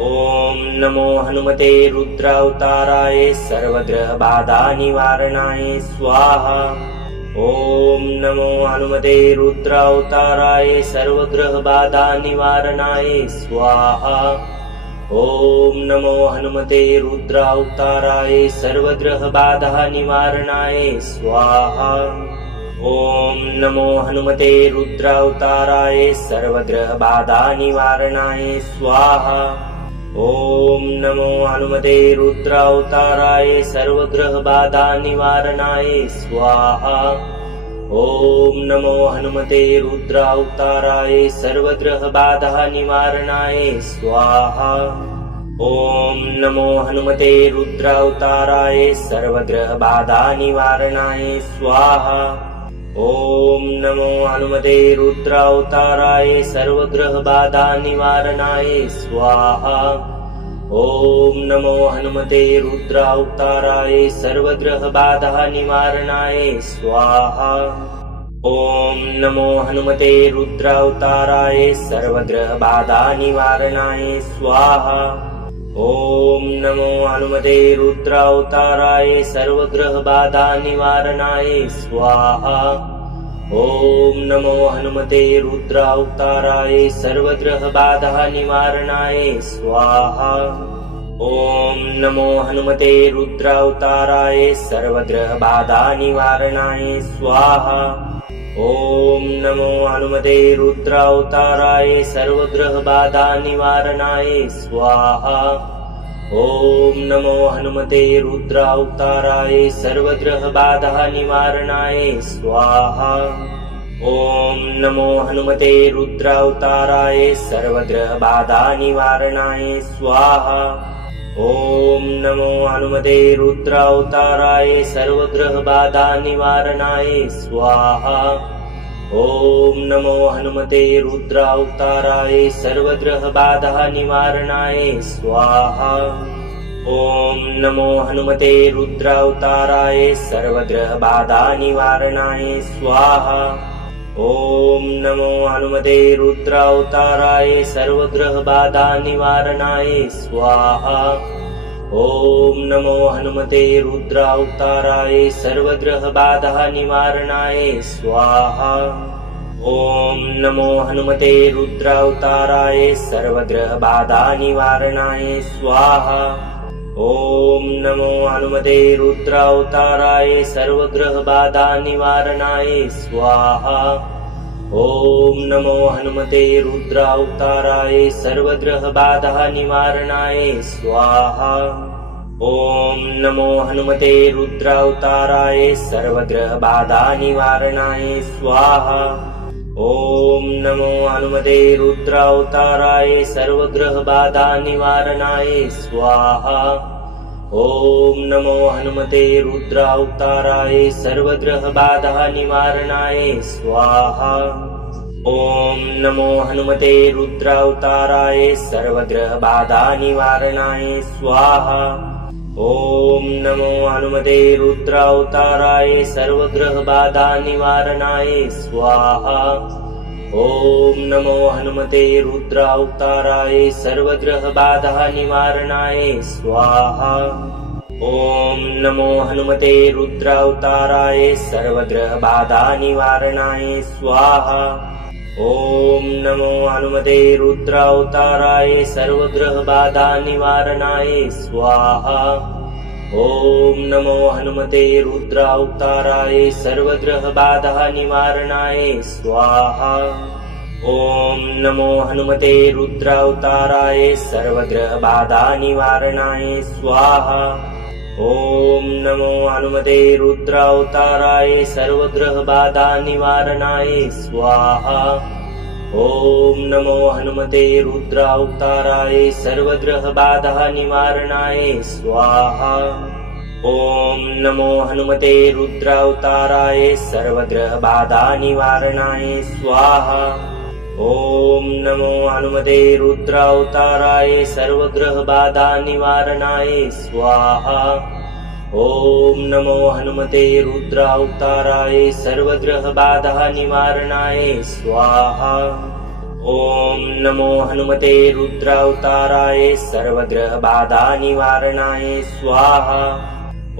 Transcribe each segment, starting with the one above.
ओम नमो हनुमते रुद्रावताराय सर्वग्रह बाधा निवारणाय स्वाहा। ओम नमो हनुमते रुद्रावताराय सर्वग्रह बाधा निवारणाय स्वाहा। ओम नमो हनुमते रुद्रावताराय सर्वग्रह बाधा निवारणाय स्वाहा। ओम नमो हनुमते रुद्रावताराय सर्वग्रह बाधा निवारणाय स्वाहा। ओम नमो हनुमते रुद्रावताराय सर्वग्रह बाधा निवारणाय स्वाहा। ओम नमो हनुमते रुद्रावताराय सर्वग्रह बाधा निवारणाय स्वाहा। ओम नमो हनुमते रुद्रावताराय सर्वग्रह बाधा निवारणाय स्वाहा। ओम नमो हनुमते रुद्रावताराय सर्वग्रह बाधा निवारणाय स्वाहा। ओम नमो हनुमते रुद्रावताराय सर्वग्रह बाधा निवारणाय स्वाहा। ओम नमो हनुमते रुद्रावताराय सर्वग्रह बाधा निवारणाय स्वाहा। ओम नमो हनुमते रुद्रावताराय सर्वग्रह बाधा निवारणाय स्वाहा। ओम नमो हनुमते रुद्रावताराय सर्वग्रह बाधा निवारणाय स्वाहा। ओम नमो हनुमते रुद्रावताराय सर्वग्रह बाधा निवारणाय स्वाहा। ओम नमो हनुमते रुद्रावताराय सर्वग्रह बाधा निवारणाय स्वाहा। ओम नमो हनुमते रुद्रावताराय सर्वग्रह बाधा निवारणाय स्वाहा। ओम नमो हनुमते रुद्रावताराय सर्वग्रह बाधा निवारणाय स्वाहा। ओम नमो हनुमते रुद्रावताराय सर्वग्रह बाधा निवारणाय स्वाहा। ओम नमो हनुमते रुद्रावताराय सर्वग्रह बाधा निवारणाय स्वाहा। ओम नमो हनुमते रुद्रावताराय सर्वग्रह बाधा निवारणाय स्वाहा। ओम नमो हनुमते रुद्रावताराय सर्वग्रह बाधा निवारणाय स्वाहा। ओम नमो हनुमते रुद्रावताराय सर्वग्रह बाधा निवारणाय स्वाहा। ओम नमो हनुमते रुद्रावताराय सर्वग्रह बाधा निवारणाय स्वाहा। ओम नमो हनुमते रुद्रावताराय सर्वग्रह बाधा निवारणाय स्वाहा। ओम नमो हनुमते रुद्रावताराय सर्वग्रह बाधा निवारणाय स्वाहा। ओम नमो हनुमते रुद्रावताराय सर्वग्रह बाधा निवारणाय स्वाहा। ओम नमो हनुमते रुद्रावताराय सर्वग्रह बाधा निवारणाय स्वाहा। ओम नमो हनुमते रुद्रावताराय सर्वग्रह बाधा निवारणाय स्वाहा। ओम नमो हनुमते रुद्रावताराय सर्वग्रह बाधा निवारणाय स्वाहा। ओम नमो हनुमते रुद्रावताराय सर्वग्रह बाधा निवारणाय स्वाहा। ओम नमो हनुमते रुद्रावताराय सर्वग्रह बाधा निवारणाय स्वाहा। ओम नमो हनुमते रुद्रावताराय सर्वग्रह बाधा निवारणाय स्वाहा। ओम नमो हनुमते रुद्रावताराय सर्वग्रह बाधा निवारणाय स्वाहा। ओम नमो हनुमते रुद्रावताराय सर्वग्रह बाधा निवारणाय स्वाहा। ओम नमो हनुमते रुद्रावताराय सर्वग्रह बाधा निवारणाय स्वाहा। ओम नमो हनुमते रुद्रावताराय सर्वग्रह बाधा निवारणाय स्वाहा। ओम नमो हनुमते रुद्रावताराय सर्वग्रह बाधा निवारणाय स्वाहा। ओम नमो हनुमते रुद्रावताराय सर्वग्रह बाधा निवारणाय स्वाहा। ओम नमो हनुमते रुद्रावताराय सर्वग्रह बाधा निवारणाय स्वाहा। ओम नमो हनुमते रुद्रावताराय सर्वग्रह बाधा निवारणाय स्वाहा। ॐ नमो हनुमते रुद्रावताराय सर्वग्रहबाधा निवारणाय स्वाहा।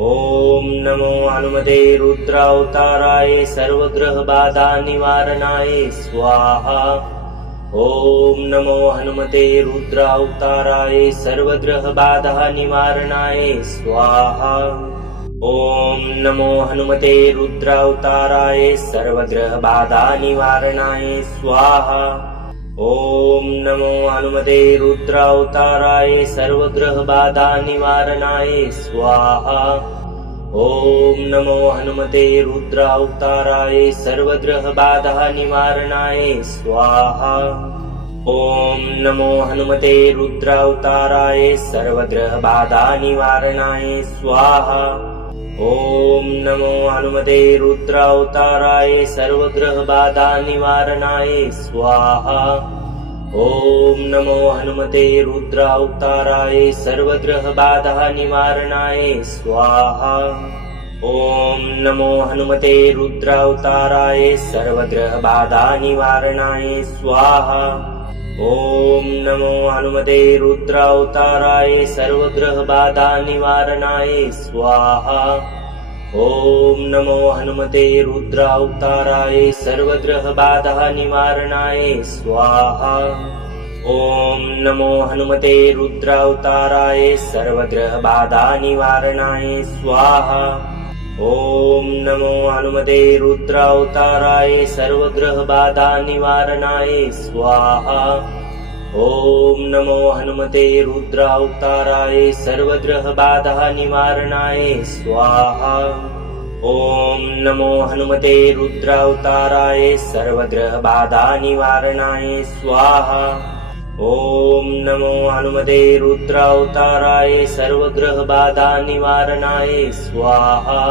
ॐ नमो हनुमते रुद्रावताराय सर्वग्रहबाधा निवारणाय स्वाहा। ॐ नमो हनुमते रुद्रावताराय सर्वग्रहबाधा निवारणाय स्वाहा। ॐ नमो हनुमते रुद्रावताराय सर्वग्रहबाधा निवारणाय स्वाहा। ॐ नमो हनुमते रुद्रावताराय सर्वग्रहबाधा निवारणाय स्वाहा। ॐ नमो हनुमते रुद्रावताराय सर्वग्रहबाधा निवारणाय स्वाहा। ॐ नमो हनुमते रुद्रावताराय सर्वग्रहबाधा निवारणाय स्वाहा। ॐ नमो हनुमते रुद्रावताराय सर्वग्रहबाधा निवारणाय स्वाहा। ॐ नमो हनुमते रुद्रावताराय सर्वग्रहबाधा निवारणाय स्वाहा। ॐ नमो हनुमते रुद्रावताराय सर्वग्रहबाधा निवारणाय स्वाहा। ॐ नमो हनुमते रुद्रावताराय सर्वग्रहबाधा निवारणाय स्वाहा। ॐ नमो हनुमते रुद्रावताराय सर्वग्रहबाधा निवारणाय स्वाहा। ॐ नमो हनुमते रुद्रावताराय सर्वग्रहबाधा निवारणाय स्वाहा। ॐ नमो हनुमते रुद्रावताराय सर्वग्रहबाधा निवारणाय स्वाहा। ॐ नमो हनुमते रुद्रावताराय सर्वग्रहबाधा निवारणाय स्वाहा। ॐ नमो हनुमते रुद्रावताराय सर्वग्रहबाधा निवारणाय स्वाहा। ॐ नमो हनुमते रुद्रावताराय सर्वग्रहबाधा निवारणाय स्वाहा।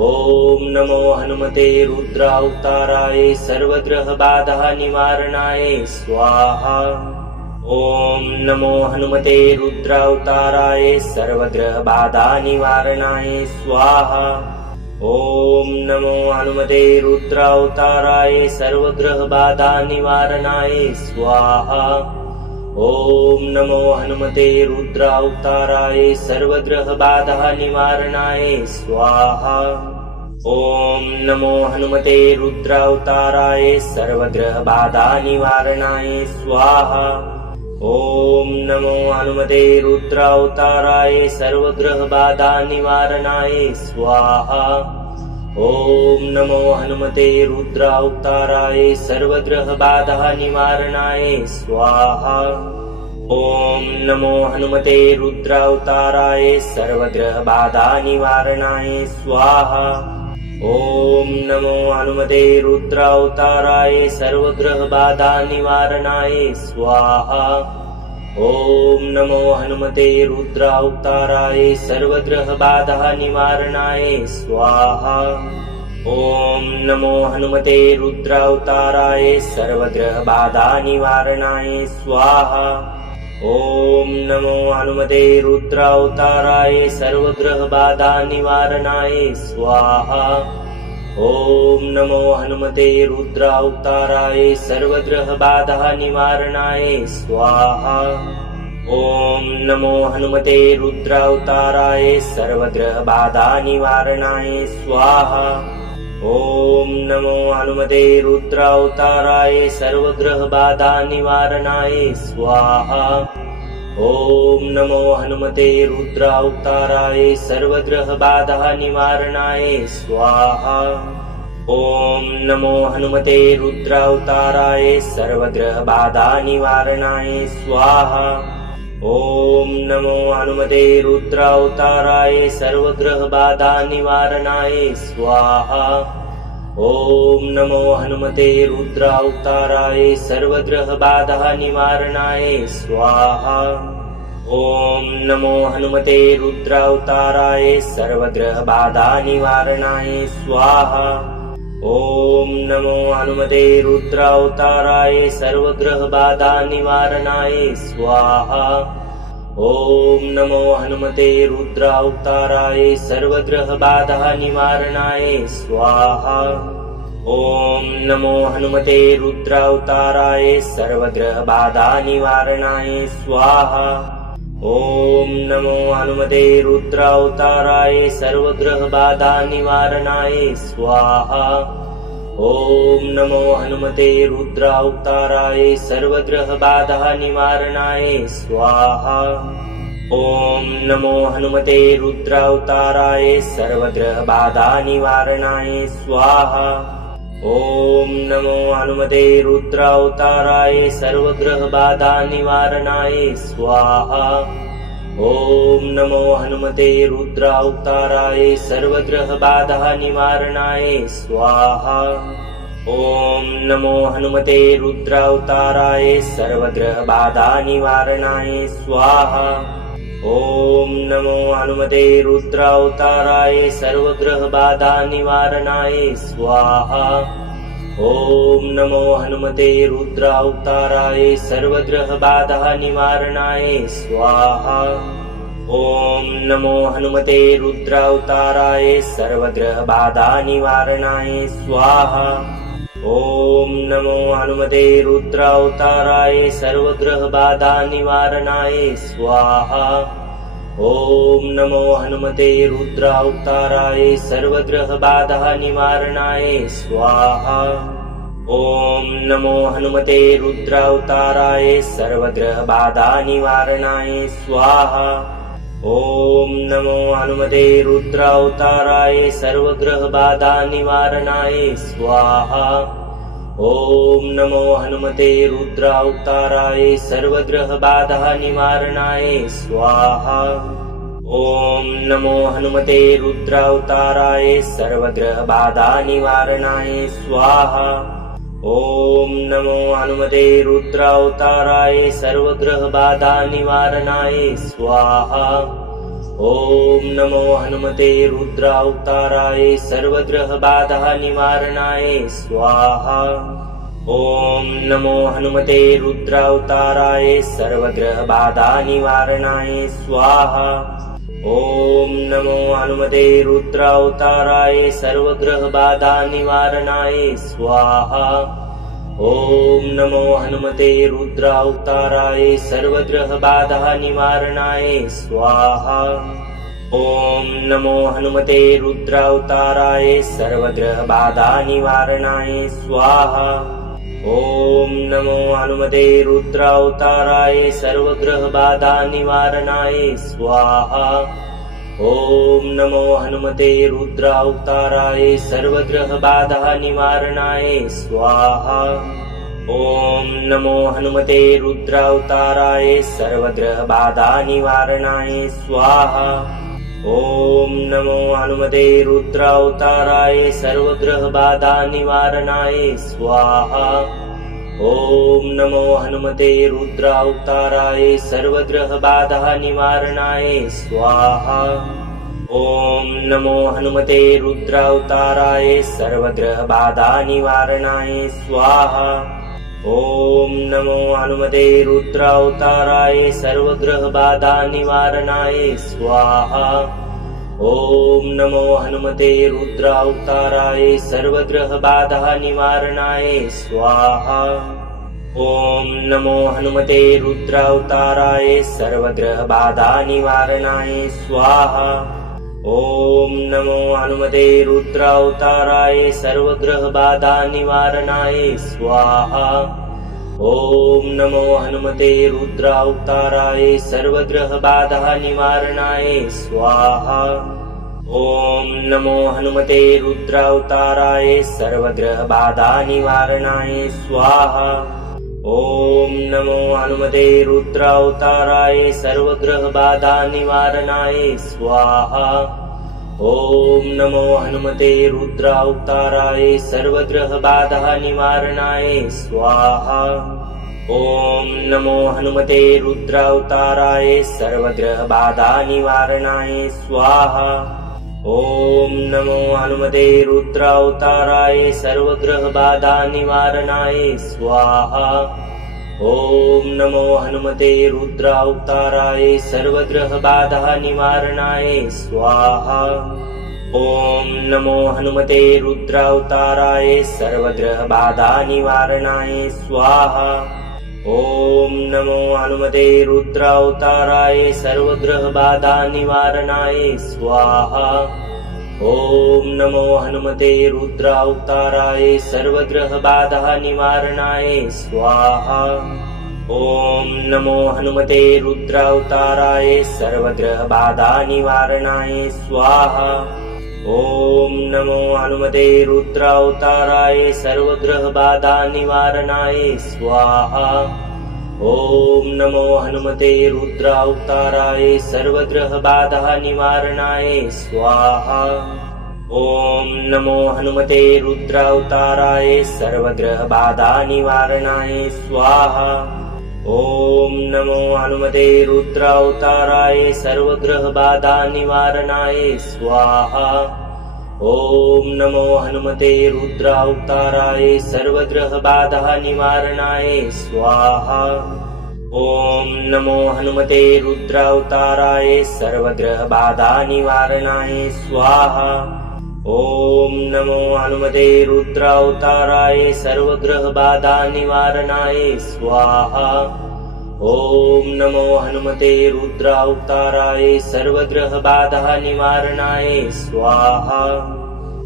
ॐ नमो हनुमते रुद्रावताराय सर्वग्रहबाधा निवारणाय स्वाहा। ॐ नमो हनुमते रुद्रावताराय सर्वग्रहबाधा निवारणाय स्वाहा। ॐ नमो हनुमते रुद्रावताराय सर्वग्रहबाधा निवारणाय स्वाहा। ॐ नमो हनुमते रुद्रावताराय सर्वग्रहबाधा निवारणाय स्वाहा। ॐ नमो हनुमते रुद्रावताराय सर्वग्रहबाधा निवारणाय स्वाहा। ॐ नमो हनुमते रुद्रावताराय सर्वग्रहबाधा निवारणाय स्वाहा। ॐ नमो हनुमते रुद्रावताराय सर्वग्रहबाधा निवारणाय स्वाहा। ॐ नमो हनुमते रुद्रावताराय सर्वग्रहबाधा निवारणाय स्वाहा। ॐ नमो हनुमते रुद्रावताराय सर्वग्रहबाधा निवारणाय स्वाहा। ॐ नमो हनुमते रुद्रावताराय सर्वग्रहबाधा निवारणाय स्वाहा। ॐ नमो हनुमते रुद्रावताराय सर्वग्रहबाधा निवारणाय स्वाहा। ॐ नमो हनुमते रुद्रावताराय सर्वग्रहबाधा निवारणाय स्वाहा। ॐ नमो हनुमते रुद्रावताराय सर्वग्रहबाधा निवारणाय स्वाहा। ॐ नमो हनुमते रुद्रावताराय सर्वग्रहबाधा निवारणाय स्वाहा। ॐ नमो हनुमते रुद्रावताराय सर्वग्रहबाधा निवारणाय स्वाहा। ॐ नमो हनुमते रुद्रावताराय सर्वग्रहबाधा निवारणाय स्वाहा। ॐ नमो हनुमते रुद्रावताराय सर्वग्रहबाधा निवारणाय स्वाहा। ॐ नमो हनुमते रुद्रावताराय सर्वग्रहबाधा निवारणाय स्वाहा। ॐ नमो हनुमते रुद्रावताराय सर्वग्रहबाधा निवारणाय स्वाहा। ॐ नमो हनुमते रुद्रावताराय सर्वग्रहबाधा निवारणाय स्वाहा। ॐ नमो हनुमते रुद्रावताराय सर्वग्रहबाधा निवारणाय स्वाहा। ॐ नमो हनुमते रुद्रावताराय सर्वग्रहबाधा निवारणाय स्वाहा। ॐ नमो हनुमते रुद्रावताराय सर्वग्रहबाधा निवारणाय स्वाहा। ॐ नमो हनुमते रुद्रावताराय सर्वग्रहबाधा निवारणाय स्वाहा। ॐ नमो हनुमते रुद्रावताराय सर्वग्रहबाधा निवारणाय स्वाहा। ॐ नमो हनुमते रुद्रावताराय सर्वग्रहबाधा निवारणाय स्वाहा। ॐ नमो हनुमते रुद्रावताराय सर्वग्रहबाधा निवारणाय स्वाहा। ॐ नमो हनुमते रुद्रावताराय सर्वग्रहबाधा निवारणाय स्वाहा। ॐ नमो हनुमते रुद्रावताराय सर्वग्रहबाधा निवारणाय स्वाहा। ॐ नमो हनुमते रुद्रावताराय सर्वग्रहबाधा निवारणाय स्वाहा। ॐ नमो हनुमते रुद्रावताराय सर्वग्रहबाधा निवारणाय स्वाहा। ॐ नमो हनुमते रुद्रावताराय सर्वग्रहबाधा निवारणाय स्वाहा। ॐ नमो हनुमते रुद्रावताराय सर्वग्रहबाधा निवारणाय स्वाहा। ॐ नमो हनुमते रुद्रावताराय सर्वग्रहबाधा निवारणाय स्वाहा। ॐ नमो हनुमते रुद्रावताराय सर्वग्रहबाधा निवारणाय स्वाहा। ॐ नमो हनुमते रुद्रावताराय सर्वग्रहबाधा निवारणाय स्वाहा। ॐ नमो हनुमते रुद्रावताराय सर्वग्रहबाधा निवारणाय स्वाहा। ॐ नमो हनुमते रुद्रावताराय सर्वग्रहबाधा निवारणाय स्वाहा। ॐ नमो हनुमते रुद्रावताराय सर्वग्रहबाधा निवारणाय स्वाहा। ॐ नमो हनुमते रुद्रावताराय सर्वग्रहबाधा निवारणाय स्वाहा। ॐ नमो हनुमते रुद्रावताराय सर्वग्रहबाधा निवारणाय स्वाहा। ॐ नमो हनुमते रुद्रावताराय सर्वग्रहबाधा निवारणाय स्वाहा। ॐ नमो हनुमते रुद्रावताराय सर्वग्रहबाधा निवारणाय स्वाहा। ॐ नमो हनुमते रुद्रावताराय सर्वग्रहबाधा निवारणाय स्वाहा। ॐ नमो हनुमते रुद्रावताराय सर्वग्रहबाधा निवारणाय स्वाहा। ॐ नमो हनुमते रुद्रावताराय सर्वग्रहबाधा निवारणाय स्वाहा। ॐ नमो हनुमते रुद्रावताराय सर्वग्रहबाधा निवारणाय स्वाहा। ॐ नमो हनुमते रुद्रावताराय सर्वग्रहबाधा निवारणाय स्वाहा। ॐ नमो हनुमते रुद्रावताराय सर्वग्रहबाधा निवारणाय स्वाहा। ॐ नमो हनुमते रुद्रावताराय सर्वग्रहबाधा निवारणाय स्वाहा। ॐ नमो हनुमते रुद्रावताराय सर्वग्रहबाधा निवारणाय स्वाहा। ॐ नमो हनुमते रुद्रावताराय सर्वग्रहबाधा निवारणाय स्वाहा। ॐ नमो हनुमते रुद्रावताराय सर्वग्रहबाधा निवारणाय स्वाहा। ॐ नमो हनुमते रुद्रावताराय सर्वग्रहबाधा निवारणाय स्वाहा। ॐ नमो हनुमते रुद्रावताराय सर्वग्रहबाधा निवारणाय स्वाहा। ॐ नमो हनुमते रुद्रावताराय सर्वग्रहबाधा निवारणाय स्वाहा। ॐ नमो हनुमते रुद्रावताराय सर्वग्रहबाधा निवारणाय स्वाहा। ॐ नमो हनुमते रुद्रावताराय सर्वग्रहबाधा निवारणाय स्वाहा। ॐ नमो हनुमते रुद्रावताराय सर्वग्रहबाधा निवारणाय स्वाहा। ॐ नमो हनुमते रुद्रावताराय सर्वग्रहबाधा निवारणाय स्वाहा। ॐ नमो हनुमते रुद्रावताराय सर्वग्रहबाधा निवारणाय स्वाहा। ॐ नमो हनुमते रुद्रावताराय सर्वग्रहबाधा निवारणाय स्वाहा। ॐ नमो हनुमते रुद्रावताराय सर्वग्रहबाधा निवारणाय स्वाहा। ॐ नमो हनुमते रुद्रावताराय सर्वग्रहबाधा निवारणाय स्वाहा। ॐ नमो हनुमते रुद्रावताराय सर्वग्रहबाधा निवारणाय स्वाहा। ॐ नमो हनुमते रुद्रावताराय सर्वग्रहबाधा निवारणाय स्वाहा। ॐ नमो हनुमते रुद्रावताराय सर्वग्रहबाधा निवारणाय स्वाहा। ॐ नमो हनुमते रुद्रावताराय सर्वग्रहबाधा निवारणाय स्वाहा। ॐ नमो हनुमते रुद्रावताराय सर्वग्रहबाधा निवारणाय स्वाहा। ॐ नमो हनुमते रुद्रावताराय सर्वग्रहबाधा निवारणाय स्वाहा। ॐ नमो हनुमते रुद्रावताराय सर्वग्रहबाधा निवारणाय स्वाहा। ॐ नमो हनुमते रुद्रावताराय सर्वग्रहबाधा निवारणाय स्वाहा। ॐ नमो हनुमते रुद्रावताराय सर्वग्रहबाधा निवारणाय स्वाहा।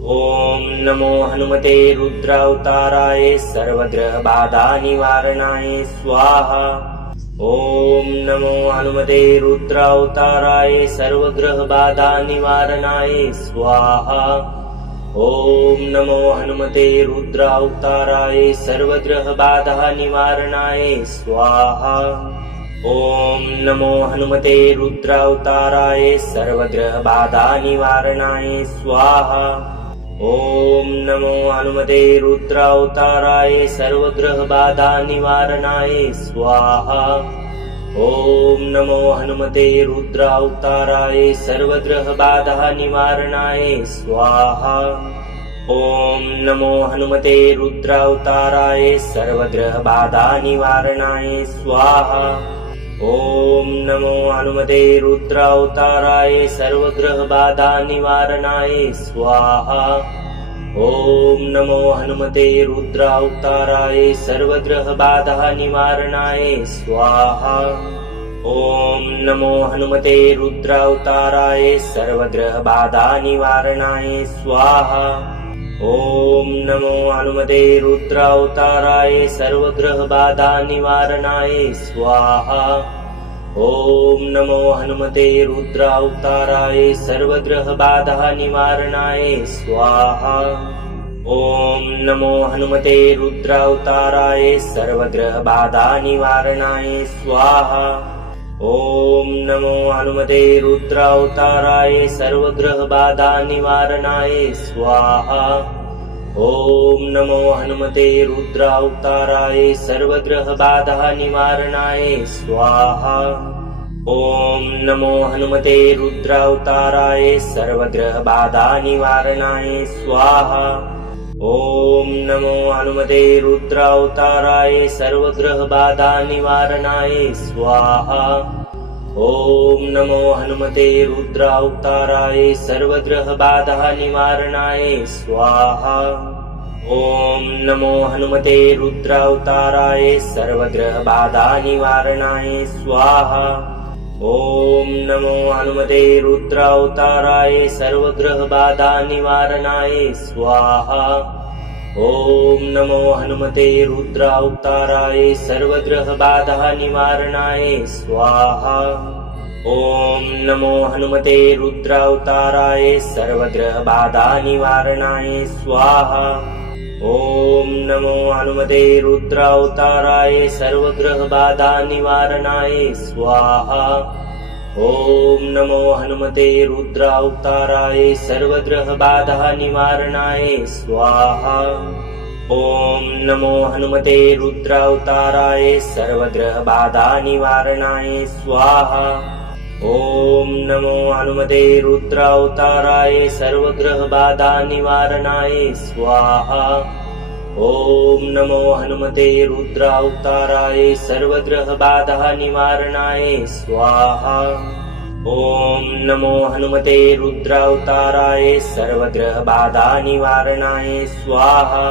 ॐ नमो हनुमते रुद्रावताराय सर्वग्रहबाधा निवारणाय स्वाहा। ॐ नमो हनुमते रुद्रावताराय सर्वग्रहबाधा निवारणाय स्वाहा। ॐ नमो हनुमते रुद्रावताराय सर्वग्रहबाधा निवारणाय स्वाहा। ॐ नमो हनुमते रुद्रावताराय सर्वग्रहबाधा निवारणाय स्वाहा। ॐ नमो हनुमते रुद्रावताराय सर्वग्रहबाधा निवारणाय स्वाहा। ॐ नमो हनुमते रुद्रावताराय सर्वग्रहबाधा निवारणाय स्वाहा। ॐ नमो हनुमते रुद्रावताराय सर्वग्रहबाधा निवारणाय स्वाहा। ॐ नमो हनुमते रुद्रावताराय सर्वग्रहबाधा निवारणाय स्वाहा। ॐ नमो हनुमते रुद्रावताराय सर्वग्रहबाधा निवारणाय स्वाहा। ॐ नमो हनुमते रुद्रावताराय सर्वग्रहबाधा निवारणाय स्वाहा। ॐ नमो हनुमते रुद्रावताराय सर्वग्रहबाधा निवारणाय स्वाहा। ॐ नमो हनुमते रुद्रावताराय सर्वग्रहबाधा निवारणाय स्वाहा। ॐ नमो हनुमते रुद्रावताराय सर्वग्रहबाधा निवारणाय स्वाहा। ॐ नमो हनुमते रुद्रावताराय सर्वग्रहबाधा निवारणाय स्वाहा। ॐ नमो हनुमते रुद्रावताराय सर्वग्रहबाधा निवारणाय स्वाहा। ॐ नमो हनुमते रुद्रावताराय सर्वग्रहबाधा निवारणाय स्वाहा। ॐ नमो हनुमते रुद्रावताराय सर्वग्रहबाधा निवारणाय स्वाहा। ॐ नमो हनुमते रुद्रावताराय सर्वग्रहबाधा निवारणाय स्वाहा। ॐ नमो हनुमते रुद्रावताराय सर्वग्रहबाधा निवारणाय स्वाहा। ॐ नमो हनुमते रुद्रावताराय सर्वग्रहबाधा निवारणाय स्वाहा। ॐ नमो हनुमते रुद्रावताराय सर्वग्रहबाधा निवारणाय स्वाहा। ॐ नमो हनुमते रुद्रावताराय सर्वग्रहबाधा निवारणाय स्वाहा। ॐ नमो हनुमते रुद्रावताराय सर्वग्रहबाधा निवारणाय स्वाहा। ॐ नमो हनुमते रुद्रावताराय सर्वग्रहबाधा निवारणाय स्वाहा। ॐ नमो हनुमते रुद्रावताराय सर्वग्रहबाधा निवारणाय स्वाहा। ॐ नमो हनुमते रुद्रावताराय सर्वग्रहबाधा निवारणाय स्वाहा। ॐ नमो हनुमते रुद्रावताराय सर्वग्रहबाधा निवारणाय स्वाहा। ॐ नमो हनुमते रुद्रावताराय सर्वग्रहबाधा निवारणाय स्वाहा।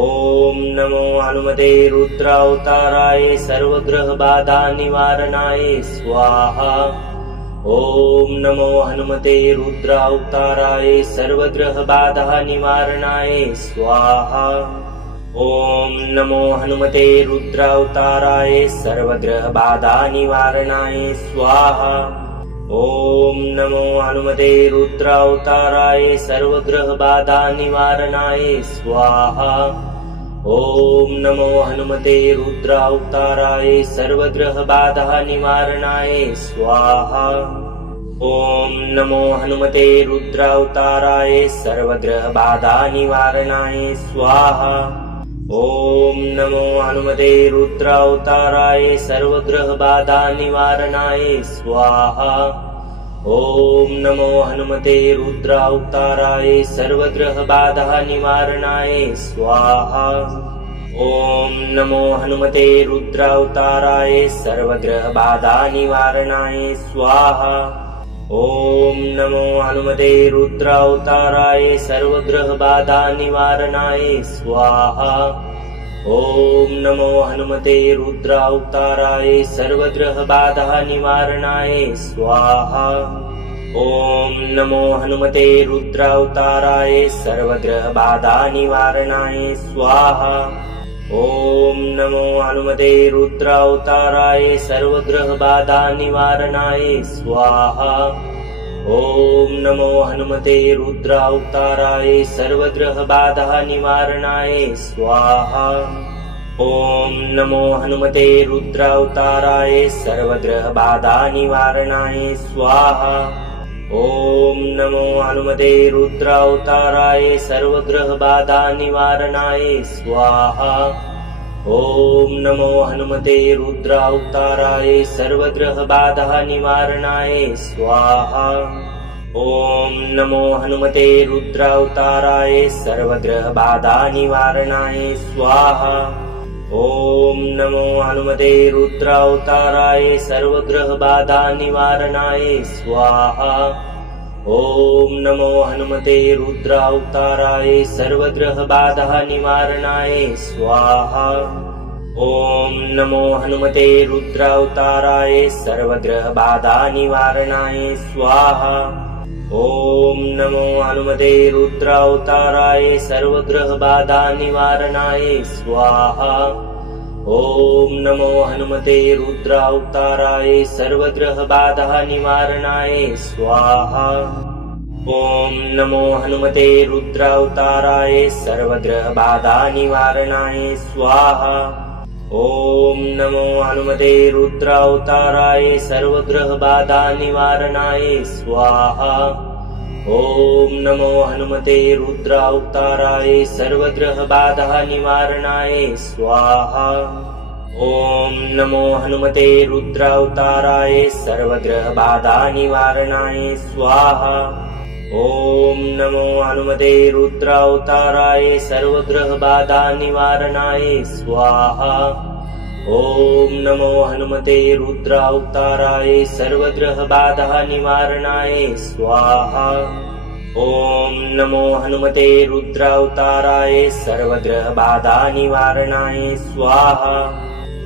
ॐ नमो हनुमते रुद्रावताराय सर्वग्रहबाधा निवारणाय स्वाहा। ॐ नमो हनुमते रुद्रावताराय सर्वग्रहबाधा निवारणाय स्वाहा। ॐ नमो हनुमते रुद्रावताराय सर्वग्रहबाधा निवारणाय स्वाहा। ॐ नमो हनुमते रुद्रावताराय सर्वग्रहबाधा निवारणाय स्वाहा। ॐ नमो हनुमते रुद्रावताराय सर्वग्रहबाधा निवारणाय स्वाहा। ॐ नमो हनुमते रुद्रावताराय सर्वग्रहबाधा निवारणाय स्वाहा। ॐ नमो हनुमते रुद्रावताराय सर्वग्रहबाधा निवारणाय स्वाहा। ॐ नमो हनुमते रुद्रावताराय सर्वग्रहबाधा निवारणाय स्वाहा। ॐ नमो हनुमते रुद्रावताराय सर्वग्रहबाधा निवारणाय स्वाहा। ॐ नमो हनुमते रुद्रावताराय सर्वग्रहबाधा निवारणाय स्वाहा। ॐ नमो हनुमते रुद्रावताराय सर्वग्रहबाधा निवारणाय स्वाहा। ॐ नमो हनुमते रुद्रावताराय सर्वग्रहबाधा निवारणाय स्वाहा। ॐ नमो हनुमते रुद्रावताराय सर्वग्रहबाधा निवारणाय स्वाहा। ॐ नमो हनुमते रुद्रावताराय सर्वग्रहबाधा निवारणाय स्वाहा। ॐ नमो हनुमते रुद्रावताराय सर्वग्रहबाधा निवारणाय स्वाहा। ॐ नमो हनुमते रुद्रावताराय सर्वग्रहबाधा निवारणाय स्वाहा। ॐ नमो हनुमते रुद्रावताराय सर्वग्रहबाधा निवारणाय स्वाहा। ॐ नमो हनुमते रुद्रावताराय सर्वग्रहबाधा निवारणाय स्वाहा। ॐ नमो हनुमते रुद्रावताराय सर्वग्रहबाधा निवारणाय स्वाहा। ॐ नमो हनुमते रुद्रावताराय सर्वग्रहबाधा निवारणाय स्वाहा। ॐ नमो हनुमते रुद्रावताराय सर्वग्रहबाधा निवारणाय स्वाहा। ॐ नमो हनुमते रुद्रावताराय सर्वग्रहबाधा निवारणाय स्वाहा। ॐ नमो हनुमते रुद्रावताराय सर्वग्रहबाधा निवारणाय स्वाहा। ॐ नमो हनुमते रुद्रावताराय सर्वग्रहबाधा निवारणाय स्वाहा। ॐ नमो हनुमते रुद्रावताराय सर्वग्रहबाधा निवारणाय स्वाहा। ॐ नमो हनुमते रुद्रावताराय सर्वग्रहबाधा निवारणाय स्वाहा। ॐ नमो हनुमते रुद्रावताराय सर्वग्रहबाधा निवारणाय स्वाहा। ॐ नमो हनुमते रुद्रावताराय सर्वग्रहबाधा निवारणाय स्वाहा। ॐ नमो हनुमते रुद्रावताराय सर्वग्रहबाधा निवारणाय स्वाहा। ॐ नमो हनुमते रुद्रावताराय सर्वग्रहबाधा निवारणाय स्वाहा।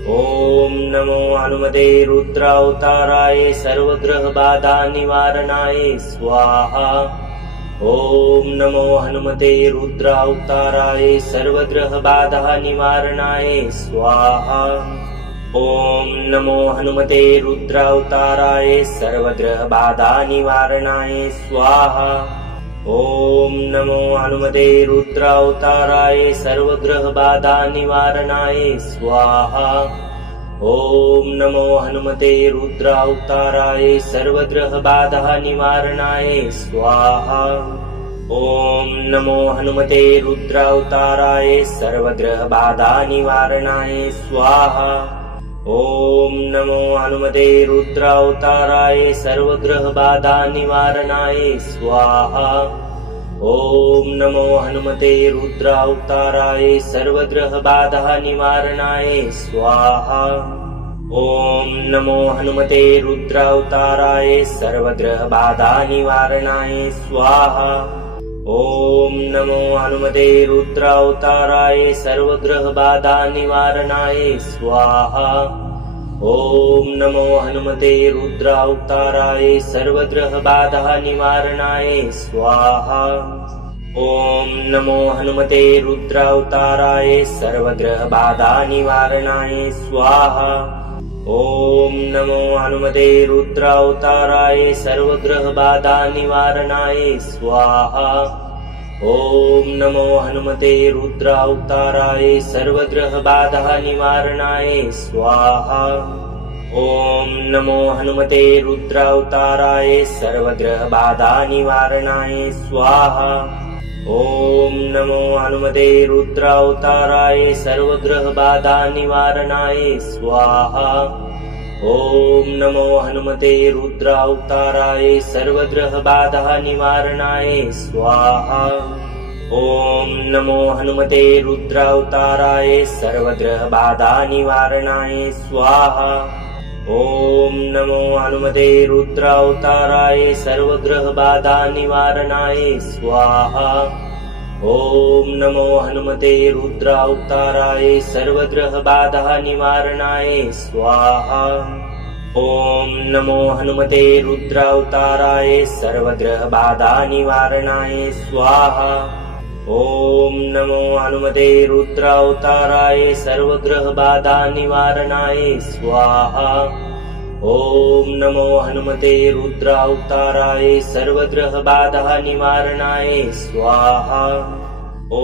ॐ नमो हनुमते रुद्रावताराय सर्वग्रहबाधा निवारणाय स्वाहा। ॐ नमो हनुमते रुद्रावताराय सर्वग्रहबाधा निवारणाय स्वाहा। ॐ नमो हनुमते रुद्रावताराय सर्वग्रहबाधा निवारणाय स्वाहा। ॐ नमो हनुमते रुद्रावताराय सर्वग्रहबाधा निवारणाय स्वाहा। ॐ नमो हनुमते रुद्रावताराय सर्वग्रहबाधा निवारणाय स्वाहा। ॐ नमो हनुमते रुद्रावताराय सर्वग्रहबाधा निवारणाय स्वाहा। ॐ नमो हनुमते रुद्रावताराय सर्वग्रहबाधा निवारणाय स्वाहा। ॐ नमो हनुमते रुद्रावताराय सर्वग्रहबाधा निवारणाय स्वाहा। ॐ नमो हनुमते रुद्रावताराय सर्वग्रहबाधा निवारणाय स्वाहा। ॐ नमो हनुमते रुद्रावताराय सर्वग्रहबाधा निवारणाय स्वाहा। ॐ नमो हनुमते रुद्रावताराय सर्वग्रहबाधा निवारणाय स्वाहा। ॐ नमो हनुमते रुद्रावताराय सर्वग्रहबाधा निवारणाय स्वाहा। ॐ नमो हनुमते रुद्रावताराय सर्वग्रहबाधा निवारणाय स्वाहा। ॐ नमो हनुमते रुद्रावताराय सर्वग्रहबाधा निवारणाय स्वाहा। ॐ नमो हनुमते रुद्रावताराय सर्वग्रहबाधा निवारणाय स्वाहा। ॐ नमो हनुमते रुद्रावताराय सर्वग्रहबाधा निवारणाय स्वाहा। ॐ नमो हनुमते रुद्रावताराय सर्वग्रहबाधा निवारणाय स्वाहा। ॐ नमो हनुमते रुद्रावताराय सर्वग्रहबाधा निवारणाय स्वाहा। ॐ नमो हनुमते रुद्रावताराय सर्वग्रहबाधा निवारणाय स्वाहा। ॐ नमो हनुमते रुद्रावताराय सर्वग्रहबाधा निवारणाय स्वाहा। ॐ नमो हनुमते रुद्रावताराय सर्वग्रहबाधा निवारणाय स्वाहा। ॐ नमो हनुमते रुद्रावताराय सर्वग्रहबाधा निवारणाय स्वाहा। ॐ नमो हनुमते रुद्रावताराय सर्वग्रहबाधा निवारणाय स्वाहा। ॐ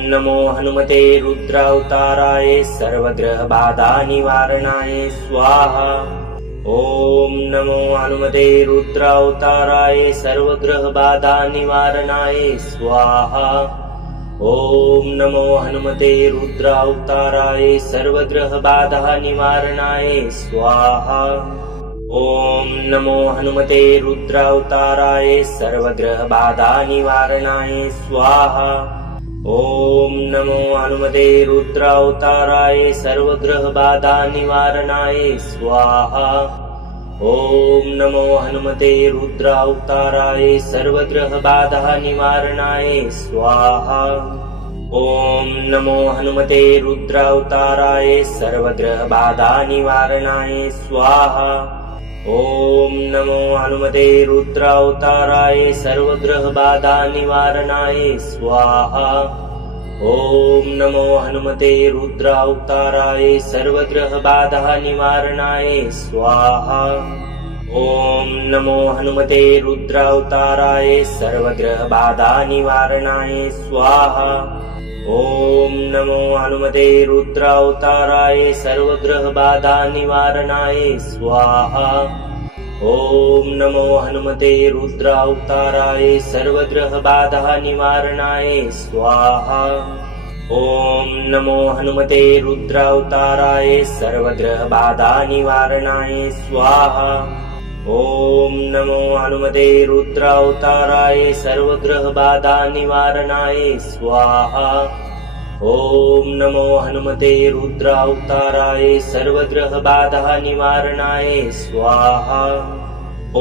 नमो हनुमते रुद्रावताराय सर्वग्रहबाधा निवारणाय स्वाहा। ॐ नमो हनुमते रुद्रावताराय सर्वग्रहबाधा निवारणाय स्वाहा। ॐ नमो हनुमते रुद्रावताराय सर्वग्रहबाधा निवारणाय स्वाहा। ॐ नमो हनुमते रुद्रावताराय सर्वग्रहबाधा निवारणाय स्वाहा। ॐ नमो हनुमते रुद्रावताराय सर्वग्रहबाधा निवारणाय स्वाहा। ॐ नमो हनुमते रुद्रावताराय सर्वग्रहबाधा निवारणाय स्वाहा। ॐ नमो हनुमते रुद्रावताराय सर्वग्रहबाधा निवारणाय स्वाहा। ॐ नमो हनुमते रुद्रावताराय सर्वग्रहबाधा निवारणाय स्वाहा। ॐ नमो हनुमते रुद्रावताराय सर्वग्रहबाधा निवारणाय स्वाहा। ॐ नमो हनुमते रुद्रावताराय सर्वग्रहबाधा निवारणाय स्वाहा। ॐ नमो हनुमते रुद्रावताराय सर्वग्रहबाधा निवारणाय स्वाहा। ॐ नमो हनुमते रुद्रावताराय सर्वग्रहबाधा निवारणाय स्वाहा। ॐ नमो हनुमते रुद्रावताराय सर्वग्रहबाधा निवारणाय स्वाहा। ॐ नमो हनुमते रुद्रावताराय सर्वग्रहबाधा निवारणाय स्वाहा। ॐ नमो हनुमते रुद्रावताराय सर्वग्रहबाधा निवारणाय स्वाहा। ॐ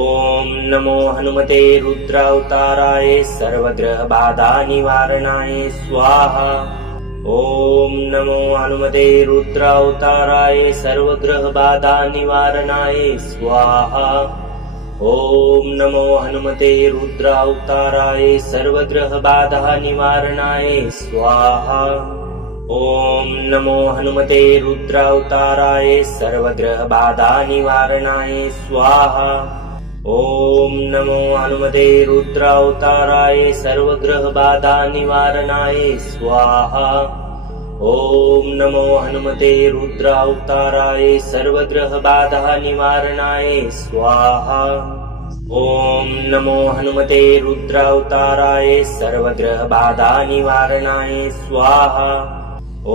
नमो हनुमते रुद्रावताराय सर्वग्रहबाधा निवारणाय स्वाहा। ॐ नमो हनुमते रुद्रावताराय सर्वग्रहबाधा निवारणाय स्वाहा। ॐ नमो हनुमते रुद्रावताराय सर्वग्रहबाधा निवारणाय स्वाहा। ॐ नमो हनुमते रुद्रावताराय सर्वग्रहबाधा निवारणाय स्वाहा। ॐ नमो हनुमते रुद्रावताराय सर्वग्रहबाधा निवारणाय स्वाहा। ॐ नमो हनुमते रुद्रावताराय सर्वग्रहबाधा निवारणाय स्वाहा। ॐ नमो हनुमते रुद्रावताराय सर्वग्रहबाधा निवारणाय स्वाहा। ॐ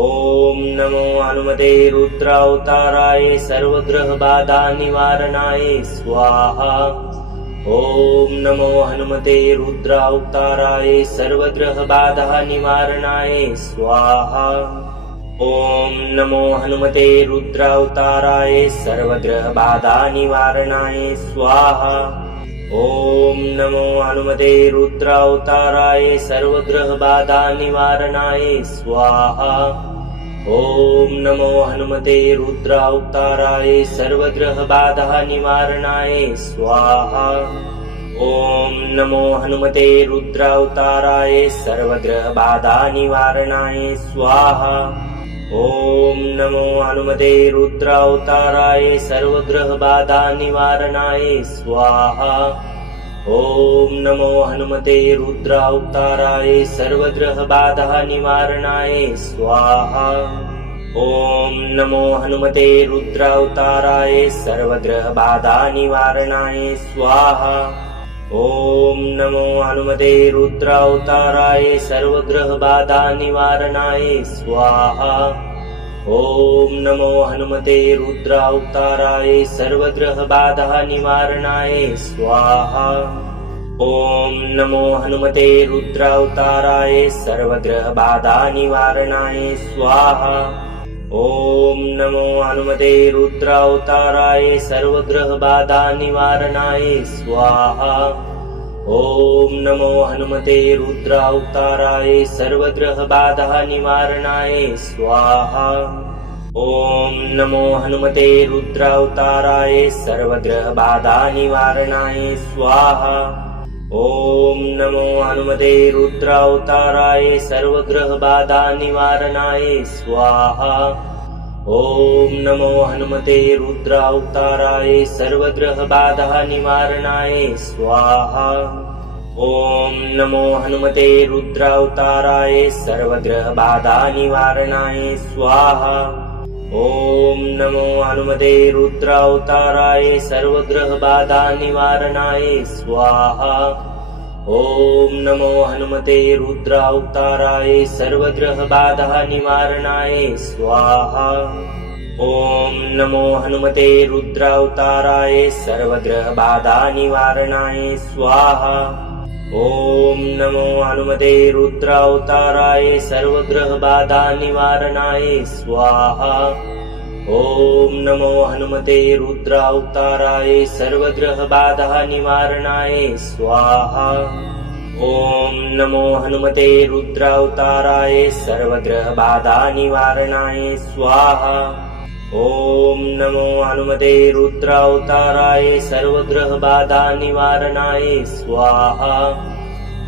नमो हनुमते रुद्रावताराय सर्वग्रहबाधा निवारणाय स्वाहा। ॐ नमो हनुमते रुद्रावताराय सर्वग्रहबाधा निवारणाय स्वाहा। ॐ नमो हनुमते रुद्रावताराय सर्वग्रहबाधा निवारणाय स्वाहा। ॐ नमो हनुमते रुद्रावताराय सर्वग्रहबाधा निवारणाय स्वाहा। ॐ नमो हनुमते रुद्रावताराय सर्वग्रहबाधा निवारणाय स्वाहा। ॐ नमो हनुमते रुद्रावताराय सर्वग्रहबाधा निवारणाय स्वाहा। ॐ नमो हनुमते रुद्रावताराय सर्वग्रहबाधा निवारणाय स्वाहा। ॐ नमो हनुमते रुद्रावताराय सर्वग्रहबाधा निवारणाय स्वाहा। ॐ नमो हनुमते रुद्रावताराय सर्वग्रहबाधा निवारणाय स्वाहा। ॐ नमो हनुमते रुद्रावताराय सर्वग्रहबाधा निवारणाय स्वाहा। ॐ नमो हनुमते रुद्रावताराय सर्वग्रहबाधा निवारणाय स्वाहा। ॐ नमो हनुमते रुद्रावताराय सर्वग्रहबाधा निवारणाय स्वाहा। ॐ नमो हनुमते रुद्रावताराय सर्वग्रहबाधा निवारणाय स्वाहा। ॐ नमो हनुमते रुद्रावताराय सर्वग्रहबाधा निवारणाय स्वाहा। ॐ नमो हनुमते रुद्रावताराय सर्वग्रहबाधा निवारणाय स्वाहा। ॐ नमो हनुमते रुद्रावताराय सर्वग्रहबाधा निवारणाय स्वाहा। ॐ नमो हनुमते रुद्रावताराय सर्वग्रहबाधा निवारणाय स्वाहा। ॐ नमो हनुमते रुद्रावताराय सर्वग्रहबाधा निवारणाय स्वाहा। ॐ नमो हनुमते रुद्रावताराय सर्वग्रहबाधा निवारणाय स्वाहा। ॐ नमो हनुमते रुद्रावताराय सर्वग्रहबाधा निवारणाय स्वाहा। ॐ नमो हनुमते रुद्रावताराय सर्वग्रहबाधा निवारणाय स्वाहा। ॐ नमो हनुमते रुद्रावताराय सर्वग्रहबाधा निवारणाय स्वाहा। ॐ नमो हनुमते रुद्रावताराय सर्वग्रहबाधा निवारणाय स्वाहा। ॐ नमो हनुमते रुद्रावताराय सर्वग्रहबाधा निवारणाय स्वाहा। ॐ नमो हनुमते रुद्रावताराय सर्वग्रहबाधा निवारणाय स्वाहा।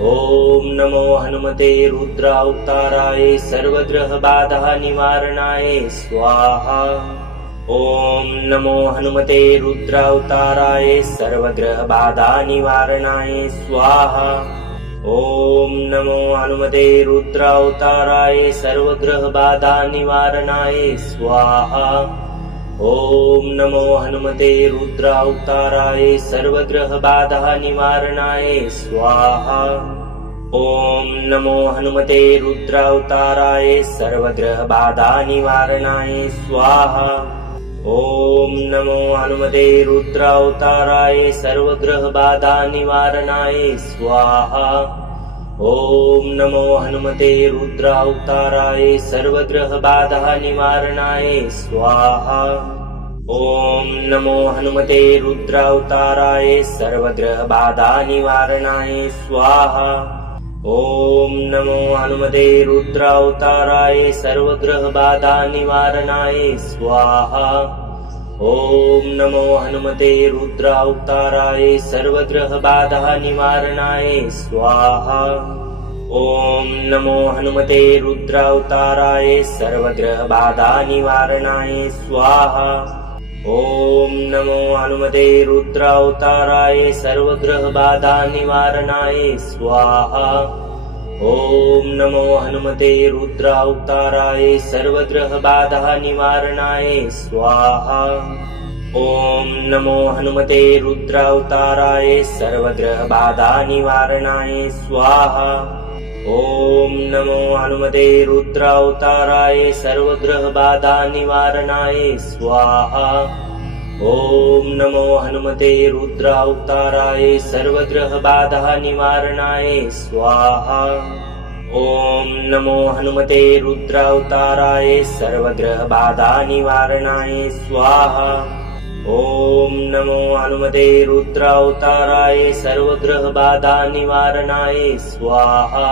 ॐ नमो हनुमते रुद्रावताराय सर्वग्रहबाधा निवारणाय स्वाहा। ॐ नमो हनुमते रुद्रावताराय सर्वग्रहबाधा निवारणाय स्वाहा। ॐ नमो हनुमते रुद्रावताराय सर्वग्रहबाधा निवारणाय स्वाहा। ॐ नमो हनुमते रुद्रावताराय सर्वग्रहबाधा निवारणाय स्वाहा। ॐ नमो हनुमते रुद्रावताराय सर्वग्रहबाधा निवारणाय स्वाहा। ॐ नमो हनुमते रुद्रावताराय सर्वग्रहबाधा निवारणाय स्वाहा। ॐ नमो हनुमते रुद्रावताराय सर्वग्रहबाधा निवारणाय स्वाहा। ॐ नमो हनुमते रुद्रावताराय सर्वग्रहबाधा निवारणाय स्वाहा। ॐ नमो हनुमते रुद्रावताराय सर्वग्रहबाधा निवारणाय स्वाहा। ॐ नमो हनुमते रुद्रावताराय सर्वग्रहबाधा निवारणाय स्वाहा। ॐ नमो हनुमते रुद्रावताराय सर्वग्रहबाधा निवारणाय स्वाहा। ॐ नमो हनुमते रुद्रावताराय सर्वग्रहबाधा निवारणाय स्वाहा। ॐ नमो हनुमते रुद्रावताराय सर्वग्रहबाधा निवारणाय स्वाहा। ॐ नमो हनुमते रुद्रावताराय सर्वग्रहबाधा निवारणाय स्वाहा। ॐ नमो हनुमते रुद्रावताराय सर्वग्रहबाधा निवारणाय स्वाहा। ॐ नमो हनुमते रुद्रावताराय सर्वग्रहबाधा निवारणाय स्वाहा। ॐ नमो हनुमते रुद्रावताराय सर्वग्रहबाधा निवारणाय स्वाहा। ॐ नमो हनुमते रुद्रावताराय सर्वग्रहबाधा निवारणाय स्वाहा।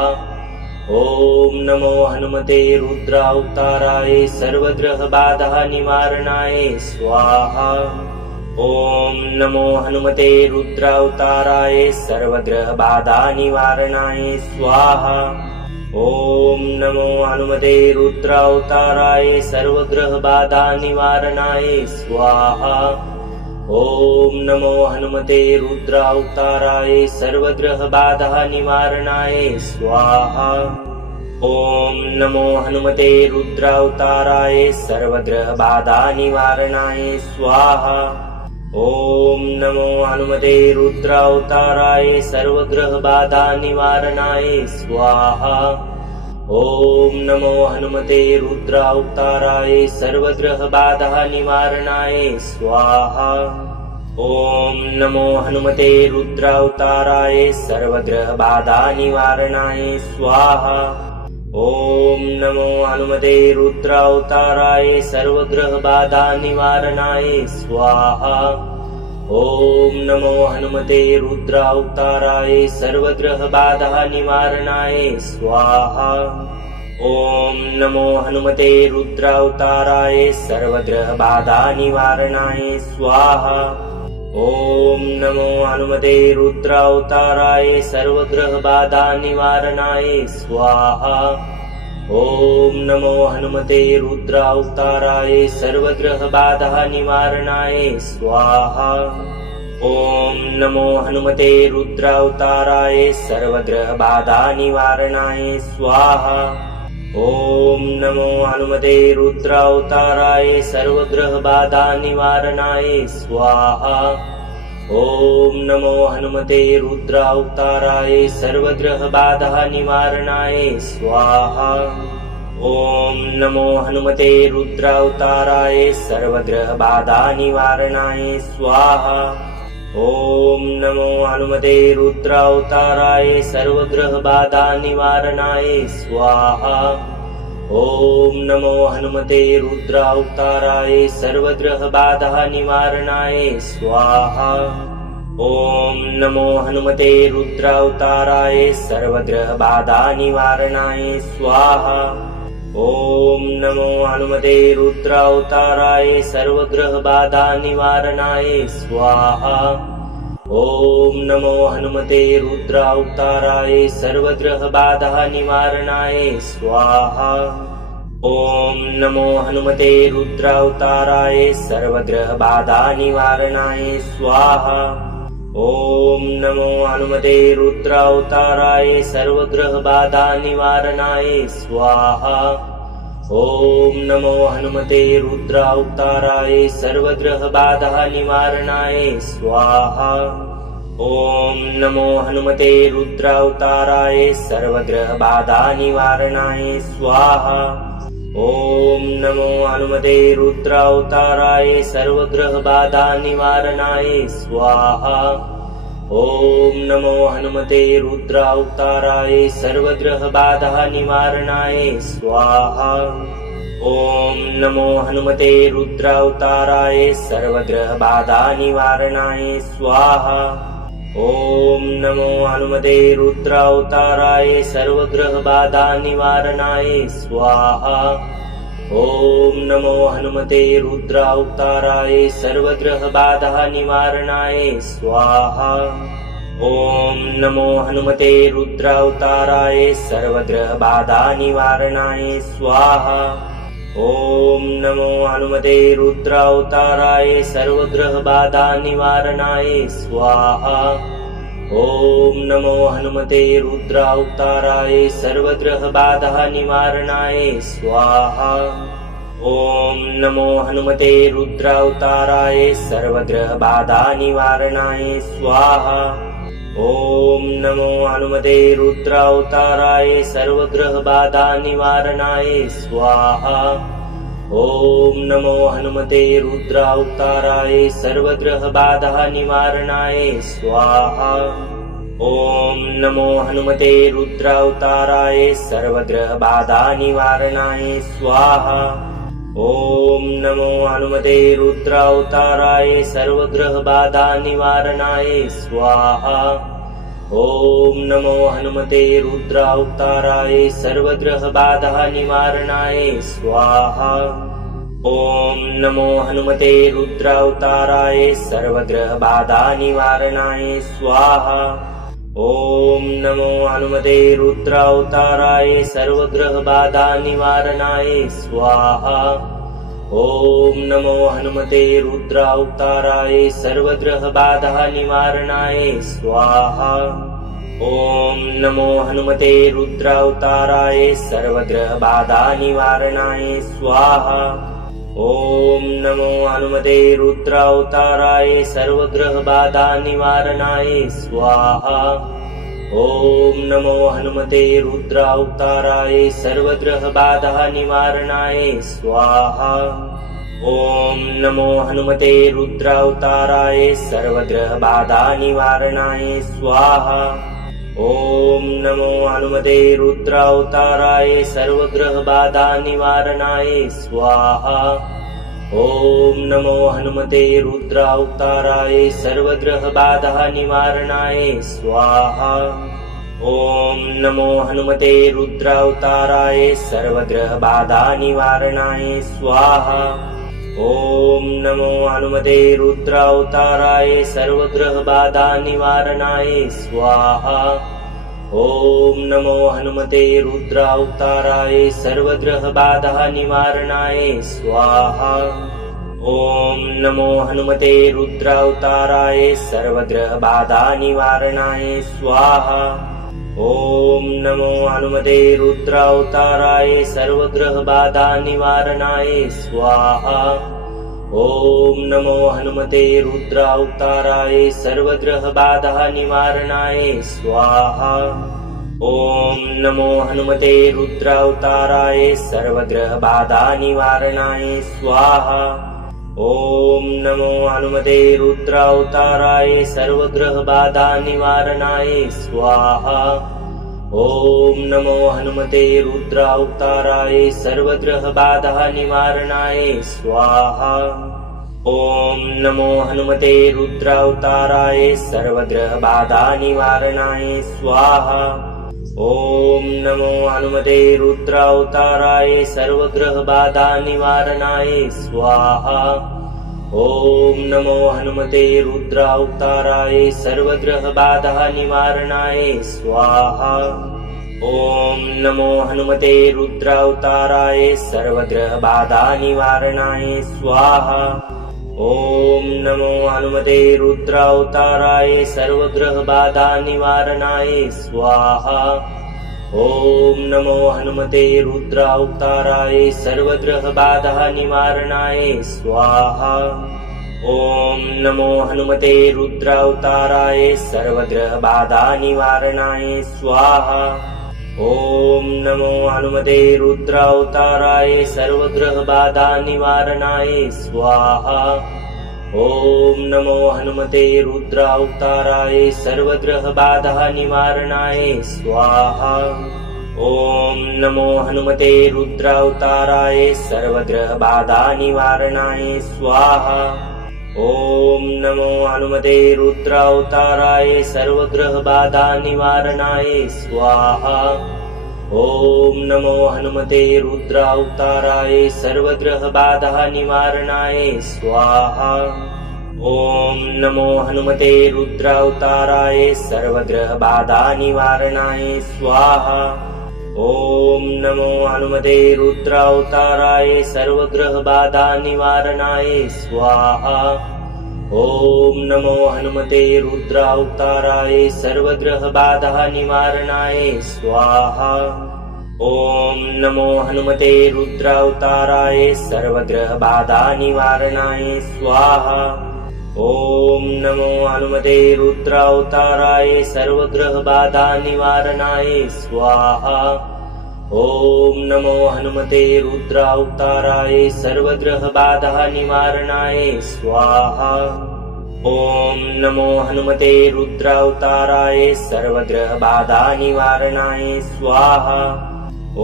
ॐ नमो हनुमते रुद्रावताराय सर्वग्रहबाधा निवारणाय स्वाहा। ॐ नमो हनुमते रुद्रावताराय सर्वग्रहबाधा निवारणाय स्वाहा। ॐ नमो हनुमते रुद्रावताराय सर्वग्रहबाधा निवारणाय स्वाहा। ॐ नमो हनुमते रुद्रावताराय सर्वग्रहबाधा निवारणाय स्वाहा। ॐ नमो हनुमते रुद्रावताराय सर्वग्रहबाधा निवारणाय स्वाहा। ॐ नमो हनुमते रुद्रावताराय सर्वग्रहबाधा निवारणाय स्वाहा। ॐ नमो हनुमते रुद्रावताराय सर्वग्रहबाधा निवारणाय स्वाहा। ॐ नमो हनुमते रुद्रावताराय सर्वग्रहबाधा निवारणाय स्वाहा। ॐ नमो हनुमते रुद्रावताराय सर्वग्रहबाधा निवारणाय स्वाहा। ॐ नमो हनुमते रुद्रावताराय सर्वग्रहबाधा निवारणाय स्वाहा। ॐ नमो हनुमते रुद्रावताराय सर्वग्रहबाधा निवारणाय स्वाहा। ॐ नमो हनुमते रुद्रावताराय सर्वग्रहबाधा निवारणाय स्वाहा। ॐ नमो हनुमते रुद्रावताराय सर्वग्रहबाधा निवारणाय स्वाहा। ॐ नमो हनुमते रुद्रावताराय सर्वग्रहबाधा निवारणाय स्वाहा। ॐ नमो हनुमते रुद्रावताराय सर्वग्रहबाधा निवारणाय स्वाहा। ॐ नमो हनुमते रुद्रावताराय सर्वग्रहबाधा निवारणाय स्वाहा। ॐ नमो हनुमते रुद्रावताराय सर्वग्रहबाधा निवारणाय स्वाहा। ॐ नमो हनुमते रुद्रावताराय सर्वग्रहबाधा निवारणाय स्वाहा। ॐ नमो हनुमते रुद्रावताराय सर्वग्रहबाधा निवारणाय स्वाहा। ॐ नमो हनुमते रुद्रावताराय सर्वग्रहबाधा निवारणाय स्वाहा। ॐ नमो हनुमते रुद्रावताराय सर्वग्रहबाधा निवारणाय स्वाहा। ॐ नमो हनुमते रुद्रावताराय सर्वग्रहबाधा निवारणाय स्वाहा। ॐ नमो हनुमते रुद्रावताराय सर्वग्रहबाधा निवारणाय स्वाहा। ॐ नमो हनुमते रुद्रावताराय सर्वग्रहबाधा निवारणाय स्वाहा। ॐ नमो हनुमते रुद्रावताराय सर्वग्रहबाधा निवारणाय स्वाहा। ॐ नमो हनुमते रुद्रावताराय सर्वग्रहबाधा निवारणाय स्वाहा। ॐ नमो हनुमते रुद्रावताराय सर्वग्रहबाधा निवारणाय स्वाहा। ॐ नमो हनुमते रुद्रावताराय सर्वग्रहबाधा निवारणाय स्वाहा। ॐ नमो हनुमते रुद्रावताराय सर्वग्रहबाधा निवारणाय स्वाहा। ॐ नमो हनुमते रुद्रावताराय सर्वग्रहबाधा निवारणाय स्वाहा। ॐ नमो हनुमते रुद्रावताराय सर्वग्रहबाधा निवारणाय स्वाहा। ॐ नमो हनुमते रुद्रावताराय सर्वग्रहबाधा निवारणाय स्वाहा। ॐ नमो हनुमते रुद्रावताराय सर्वग्रहबाधा निवारणाय स्वाहा। ॐ नमो हनुमते रुद्रावताराय सर्वग्रहबाधा निवारणाय स्वाहा। ॐ नमो हनुमते रुद्रावताराय सर्वग्रहबाधा निवारणाय स्वाहा। ॐ नमो हनुमते रुद्रावताराय सर्वग्रहबाधा निवारणाय स्वाहा। ॐ नमो हनुमते रुद्रावताराय सर्वग्रहबाधा निवारणाय स्वाहा। ॐ नमो हनुमते रुद्रावताराय सर्वग्रहबाधा निवारणाय स्वाहा। ॐ नमो हनुमते रुद्रावताराय सर्वग्रहबाधा निवारणाय स्वाहा। ॐ नमो हनुमते रुद्रावताराय सर्वग्रहबाधा निवारणाय स्वाहा। ॐ नमो हनुमते रुद्रावताराय सर्वग्रहबाधा निवारणाय स्वाहा। ॐ नमो हनुमते रुद्रावताराय सर्वग्रहबाधा निवारणाय स्वाहा। ॐ नमो हनुमते रुद्रावताराय सर्वग्रहबाधा निवारणाय स्वाहा। ॐ नमो हनुमते रुद्रावताराय सर्वग्रहबाधा निवारणाय स्वाहा। ॐ नमो हनुमते रुद्रावताराय सर्वग्रहबाधा निवारणाय स्वाहा। ॐ नमो हनुमते रुद्रावताराय सर्वग्रहबाधा निवारणाय स्वाहा। ॐ नमो हनुमते रुद्रावताराय सर्वग्रहबाधा निवारणाय स्वाहा। ॐ नमो हनुमते रुद्रावताराय सर्वग्रहबाधा निवारणाय स्वाहा। ॐ नमो हनुमते रुद्रावताराय सर्वग्रहबाधा निवारणाय स्वाहा। ॐ नमो हनुमते रुद्रावताराय सर्वग्रहबाधा निवारणाय स्वाहा। ॐ नमो हनुमते रुद्रावताराय सर्वग्रहबाधा निवारणाय स्वाहा। ॐ नमो हनुमते रुद्रावताराय सर्वग्रहबाधा निवारणाय स्वाहा। ॐ नमो हनुमते रुद्रावताराय सर्वग्रहबाधा निवारणाय स्वाहा। ॐ नमो हनुमते रुद्रावताराय सर्वग्रहबाधा निवारणाय स्वाहा। ॐ नमो हनुमते रुद्रावताराय सर्वग्रहबाधा निवारणाय स्वाहा। ॐ नमो हनुमते रुद्रावताराय सर्वग्रहबाधा निवारणाय स्वाहा। ॐ नमो हनुमते रुद्रावताराय सर्वग्रहबाधा निवारणाय स्वाहा। ॐ नमो हनुमते रुद्रावताराय सर्वग्रहबाधा निवारणाय स्वाहा। ॐ नमो हनुमते रुद्रावताराय सर्वग्रहबाधा निवारणाय स्वाहा। ॐ नमो हनुमते रुद्रावताराय सर्वग्रहबाधा निवारणाय स्वाहा। ॐ नमो हनुमते रुद्रावताराय सर्वग्रहबाधा निवारणाय स्वाहा। ॐ नमो हनुमते रुद्रावताराय सर्वग्रहबाधा निवारणाय स्वाहा। ॐ नमो हनुमते रुद्रावताराय सर्वग्रहबाधा निवारणाय स्वाहा। ॐ नमो हनुमते रुद्रावताराय सर्वग्रहबाधा निवारणाय स्वाहा। ॐ नमो हनुमते रुद्रावताराय सर्वग्रहबाधा निवारणाय स्वाहा। ॐ नमो हनुमते रुद्रावताराय सर्वग्रहबाधा निवारणाय स्वाहा। ॐ नमो हनुमते रुद्रावताराय सर्वग्रहबाधा निवारणाय स्वाहा। ॐ नमो हनुमते रुद्रावताराय सर्वग्रहबाधा निवारणाय स्वाहा। ॐ नमो हनुमते रुद्रावताराय सर्वग्रहबाधा निवारणाय स्वाहा। ॐ नमो हनुमते रुद्रावताराय सर्वग्रहबाधा निवारणाय स्वाहा। ॐ नमो हनुमते रुद्रावताराय सर्वग्रहबाधा निवारणाय स्वाहा। ॐ नमो हनुमते रुद्रावताराय सर्वग्रहबाधा निवारणाय स्वाहा। ॐ नमो हनुमते रुद्रावताराय सर्वग्रहबाधा निवारणाय स्वाहा। ॐ नमो हनुमते रुद्रावताराय सर्वग्रहबाधा निवारणाय स्वाहा। ॐ नमो हनुमते रुद्रावताराय सर्वग्रहबाधा निवारणाय स्वाहा। ॐ नमो हनुमते रुद्रावताराय सर्वग्रहबाधा निवारणाय स्वाहा। ॐ नमो हनुमते रुद्रावताराय सर्वग्रहबाधा निवारणाय स्वाहा।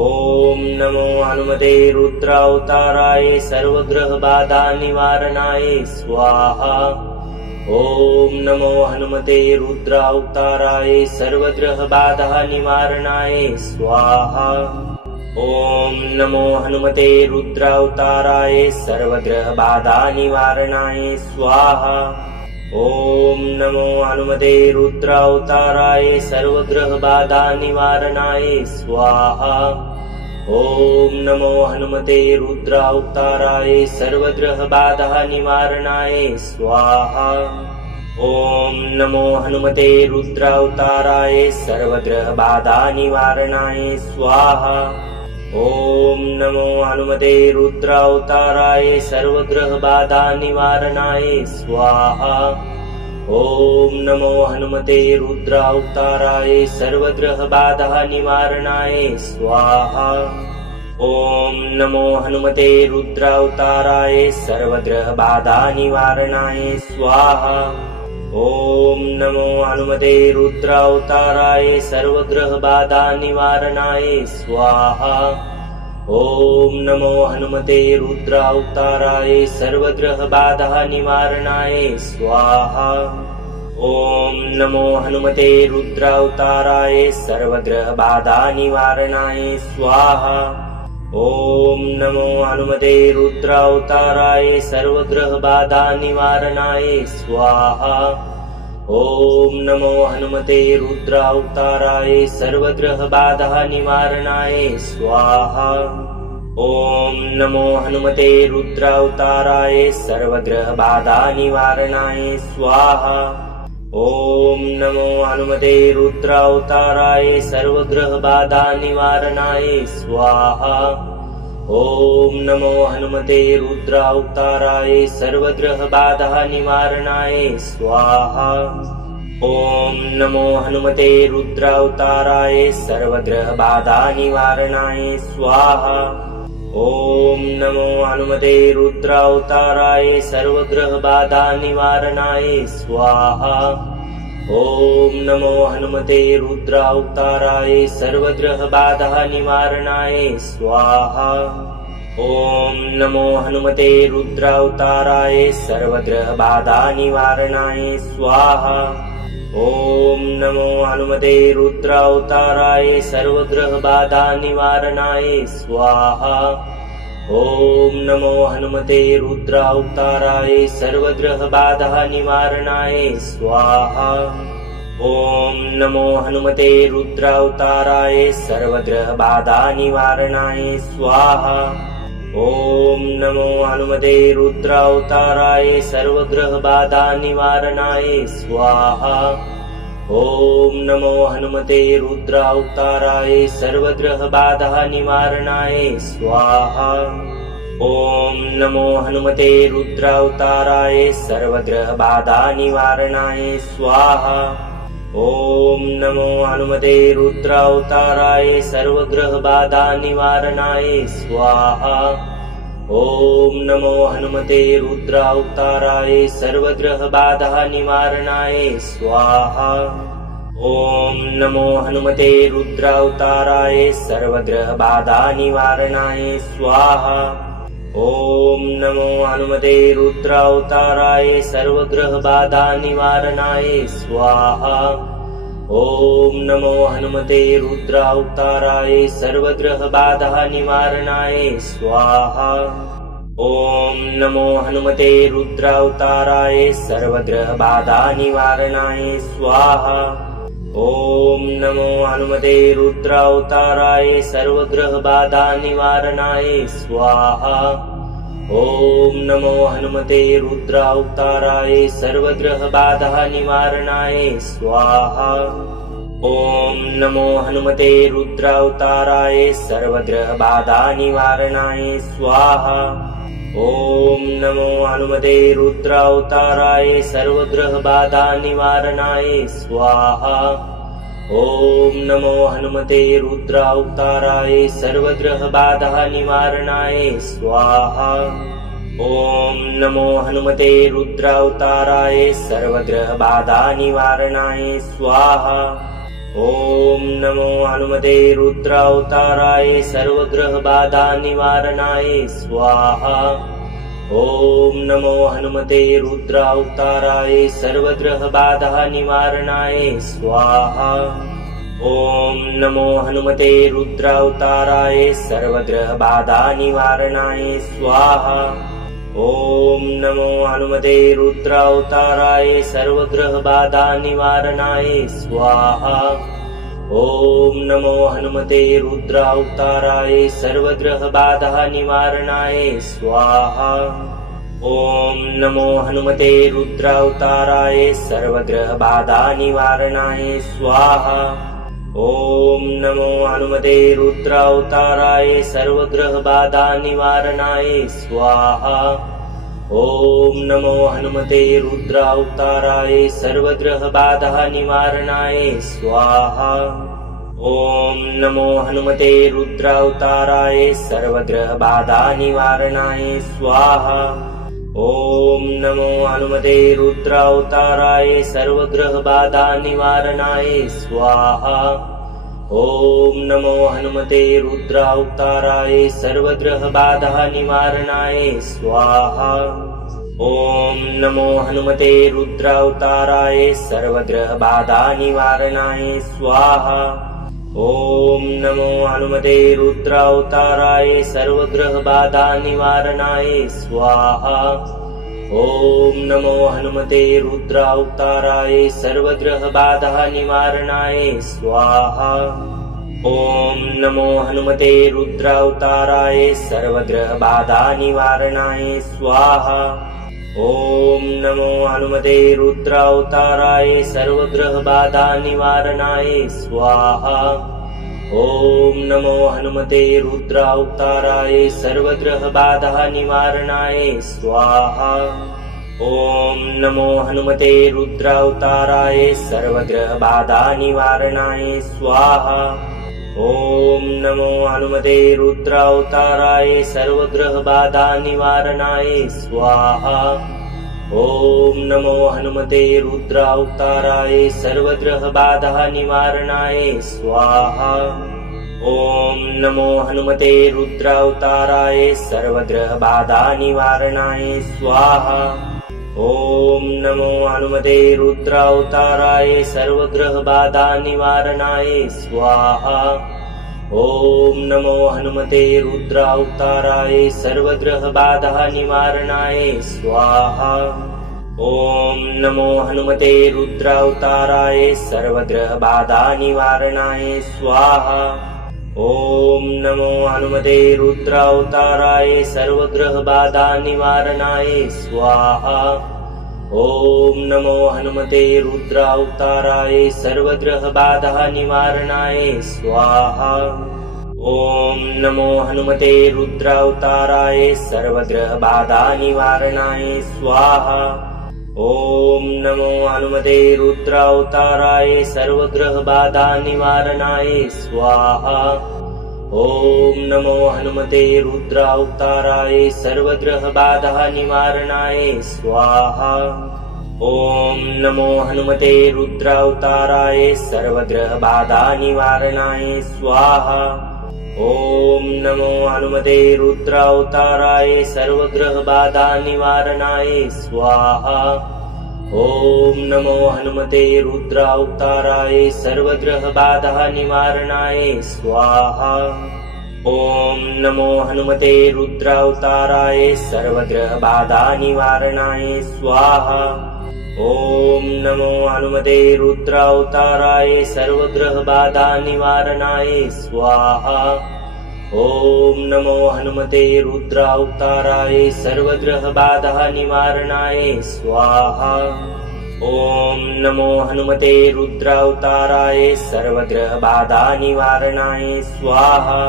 ॐ नमो हनुमते रुद्रावताराय सर्वग्रहबाधा निवारणाय स्वाहा। ॐ नमो हनुमते रुद्रावताराय सर्वग्रहबाधा निवारणाय स्वाहा। ॐ नमो हनुमते रुद्रावताराय सर्वग्रहबाधा निवारणाय स्वाहा। ॐ नमो हनुमते रुद्रावताराय सर्वग्रहबाधा निवारणाय स्वाहा। ॐ नमो हनुमते रुद्रावताराय सर्वग्रहबाधा निवारणाय स्वाहा। ॐ नमो हनुमते रुद्रावताराय सर्वग्रहबाधा निवारणाय स्वाहा। ॐ नमो हनुमते रुद्रावताराय सर्वग्रहबाधा निवारणाय स्वाहा। ॐ नमो हनुमते रुद्रावताराय सर्वग्रहबाधा निवारणाय स्वाहा। ॐ नमो हनुमते रुद्रावताराय सर्वग्रहबाधा निवारणाय स्वाहा। ॐ नमो हनुमते रुद्रावताराय सर्वग्रहबाधा निवारणाय स्वाहा। ॐ नमो हनुमते रुद्रावताराय सर्वग्रहबाधा निवारणाय स्वाहा। ॐ नमो हनुमते रुद्रावताराय सर्वग्रहबाधा निवारणाय स्वाहा। ॐ नमो हनुमते रुद्रावताराय सर्वग्रहबाधा निवारणाय स्वाहा। ॐ नमो हनुमते रुद्रावताराय सर्वग्रहबाधा निवारणाय स्वाहा। ॐ नमो हनुमते रुद्रावताराय सर्वग्रहबाधा निवारणाय स्वाहा। ॐ नमो हनुमते रुद्रावताराय सर्वग्रहबाधा निवारणाय स्वाहा। ॐ नमो हनुमते रुद्रावताराय सर्वग्रहबाधा निवारणाय स्वाहा। ॐ नमो हनुमते रुद्रावताराय सर्वग्रहबाधा निवारणाय स्वाहा। ॐ नमो हनुमते रुद्रावताराय सर्वग्रहबाधा निवारणाय स्वाहा। ॐ नमो हनुमते रुद्रावताराय सर्वग्रहबाधा निवारणाय स्वाहा। ॐ नमो हनुमते रुद्रावताराय सर्वग्रहबाधा निवारणाय स्वाहा। ॐ नमो हनुमते रुद्रावताराय सर्वग्रहबाधा निवारणाय स्वाहा। ॐ नमो हनुमते रुद्रावताराय सर्वग्रहबाधा निवारणाय स्वाहा। ॐ नमो हनुमते रुद्रावताराय सर्वग्रहबाधा निवारणाय स्वाहा। ॐ नमो हनुमते रुद्रावताराय सर्वग्रहबाधा निवारणाय स्वाहा। ॐ नमो हनुमते रुद्रावताराय सर्वग्रहबाधा निवारणाय स्वाहा। ॐ नमो हनुमते रुद्रावताराय सर्वग्रहबाधा निवारणाय स्वाहा। ॐ नमो हनुमते रुद्रावताराय सर्वग्रहबाधा निवारणाय स्वाहा। ॐ नमो हनुमते रुद्रावताराय सर्वग्रहबाधा निवारणाय स्वाहा। ॐ नमो हनुमते रुद्रावताराय सर्वग्रहबाधा निवारणाय स्वाहा। ॐ नमो हनुमते रुद्रावताराय सर्वग्रहबाधा निवारणाय स्वाहा। ॐ नमो हनुमते रुद्रावताराय सर्वग्रहबाधा निवारणाय स्वाहा। ॐ नमो हनुमते रुद्रावताराय सर्वग्रहबाधा निवारणाय स्वाहा। ॐ नमो हनुमते रुद्रावताराय सर्वग्रहबाधा निवारणाय स्वाहा। ॐ नमो हनुमते रुद्रावताराय सर्वग्रहबाधा निवारणाय स्वाहा। ॐ नमो हनुमते रुद्रावताराय सर्वग्रहबाधा निवारणाय स्वाहा। ॐ नमो हनुमते रुद्रावताराय सर्वग्रहबाधा निवारणाय स्वाहा। ॐ नमो हनुमते रुद्रावताराय सर्वग्रहबाधा निवारणाय स्वाहा। ॐ नमो हनुमते रुद्रावताराय सर्वग्रहबाधा निवारणाय स्वाहा। ॐ नमो हनुमते रुद्रावताराय सर्वग्रहबाधा निवारणाय स्वाहा। ॐ नमो हनुमते रुद्रावताराय सर्वग्रहबाधा निवारणाय स्वाहा। ॐ नमो हनुमते रुद्रावताराय सर्वग्रहबाधा निवारणाय स्वाहा। ॐ नमो हनुमते रुद्रावताराय सर्वग्रहबाधा निवारणाय स्वाहा। ॐ नमो हनुमते रुद्रावताराय सर्वग्रहबाधा निवारणाय स्वाहा। ॐ नमो हनुमते रुद्रावताराय सर्वग्रहबाधा निवारणाय स्वाहा। ॐ नमो हनुमते रुद्रावताराय सर्वग्रहबाधा निवारणाय स्वाहा। ॐ नमो हनुमते रुद्रावताराय सर्वग्रहबाधा निवारणाय स्वाहा। ॐ नमो हनुमते रुद्रावताराय सर्वग्रहबाधा निवारणाय स्वाहा। ॐ नमो हनुमते रुद्रावताराय सर्वग्रहबाधा निवारणाय स्वाहा। ॐ नमो हनुमते रुद्रावताराय सर्वग्रहबाधा निवारणाय स्वाहा। ॐ नमो हनुमते रुद्रावताराय सर्वग्रहबाधा निवारणाय स्वाहा। ॐ नमो हनुमते रुद्रावताराय सर्वग्रहबाधा निवारणाय स्वाहा। ॐ नमो हनुमते रुद्रावताराय सर्वग्रहबाधा निवारणाय स्वाहा। ॐ नमो हनुमते रुद्रावताराय सर्वग्रहबाधा निवारणाय स्वाहा। ॐ नमो हनुमते रुद्रावताराय सर्वग्रहबाधा निवारणाय स्वाहा। ॐ नमो हनुमते रुद्रावताराय सर्वग्रहबाधा निवारणाय स्वाहा। ॐ नमो हनुमते रुद्रावताराय सर्वग्रहबाधा निवारणाय स्वाहा। ॐ नमो हनुमते रुद्रावताराय सर्वग्रहबाधा निवारणाय स्वाहा। ॐ नमो हनुमते रुद्रावताराय सर्वग्रहबाधा निवारणाय स्वाहा। ॐ नमो हनुमते रुद्रावताराय सर्वग्रहबाधा निवारणाय स्वाहा। ॐ नमो हनुमते रुद्रावताराय सर्वग्रहबाधा निवारणाय स्वाहा। ॐ नमो हनुमते रुद्रावताराय सर्वग्रहबाधा निवारणाय स्वाहा। ॐ नमो हनुमते रुद्रावताराय सर्वग्रहबाधा निवारणाय स्वाहा। ॐ नमो हनुमते रुद्रावताराय सर्वग्रहबाधा निवारणाय स्वाहा। ॐ नमो हनुमते रुद्रावताराय सर्वग्रहबाधा निवारणाय स्वाहा। ॐ नमो हनुमते रुद्रावताराय सर्वग्रहबाधा निवारणाय स्वाहा। ॐ नमो हनुमते रुद्रावताराय सर्वग्रहबाधा निवारणाय स्वाहा। ॐ नमो हनुमते रुद्रावताराय सर्वग्रहबाधा निवारणाय स्वाहा। ॐ नमो हनुमते रुद्रावताराय सर्वग्रहबाधा निवारणाय स्वाहा। ॐ नमो हनुमते रुद्रावताराय सर्वग्रहबाधा निवारणाय स्वाहा। ॐ नमो हनुमते रुद्रावताराय सर्वग्रहबाधा निवारणाय स्वाहा। ॐ नमो हनुमते रुद्रावताराय सर्वग्रहबाधा निवारणाय स्वाहा। ॐ नमो हनुमते रुद्रावताराय सर्वग्रहबाधा निवारणाय स्वाहा। ॐ नमो हनुमते रुद्रावताराय सर्वग्रहबाधा निवारणाय स्वाहा। ॐ नमो हनुमते रुद्रावताराय सर्वग्रहबाधा निवारणाय स्वाहा।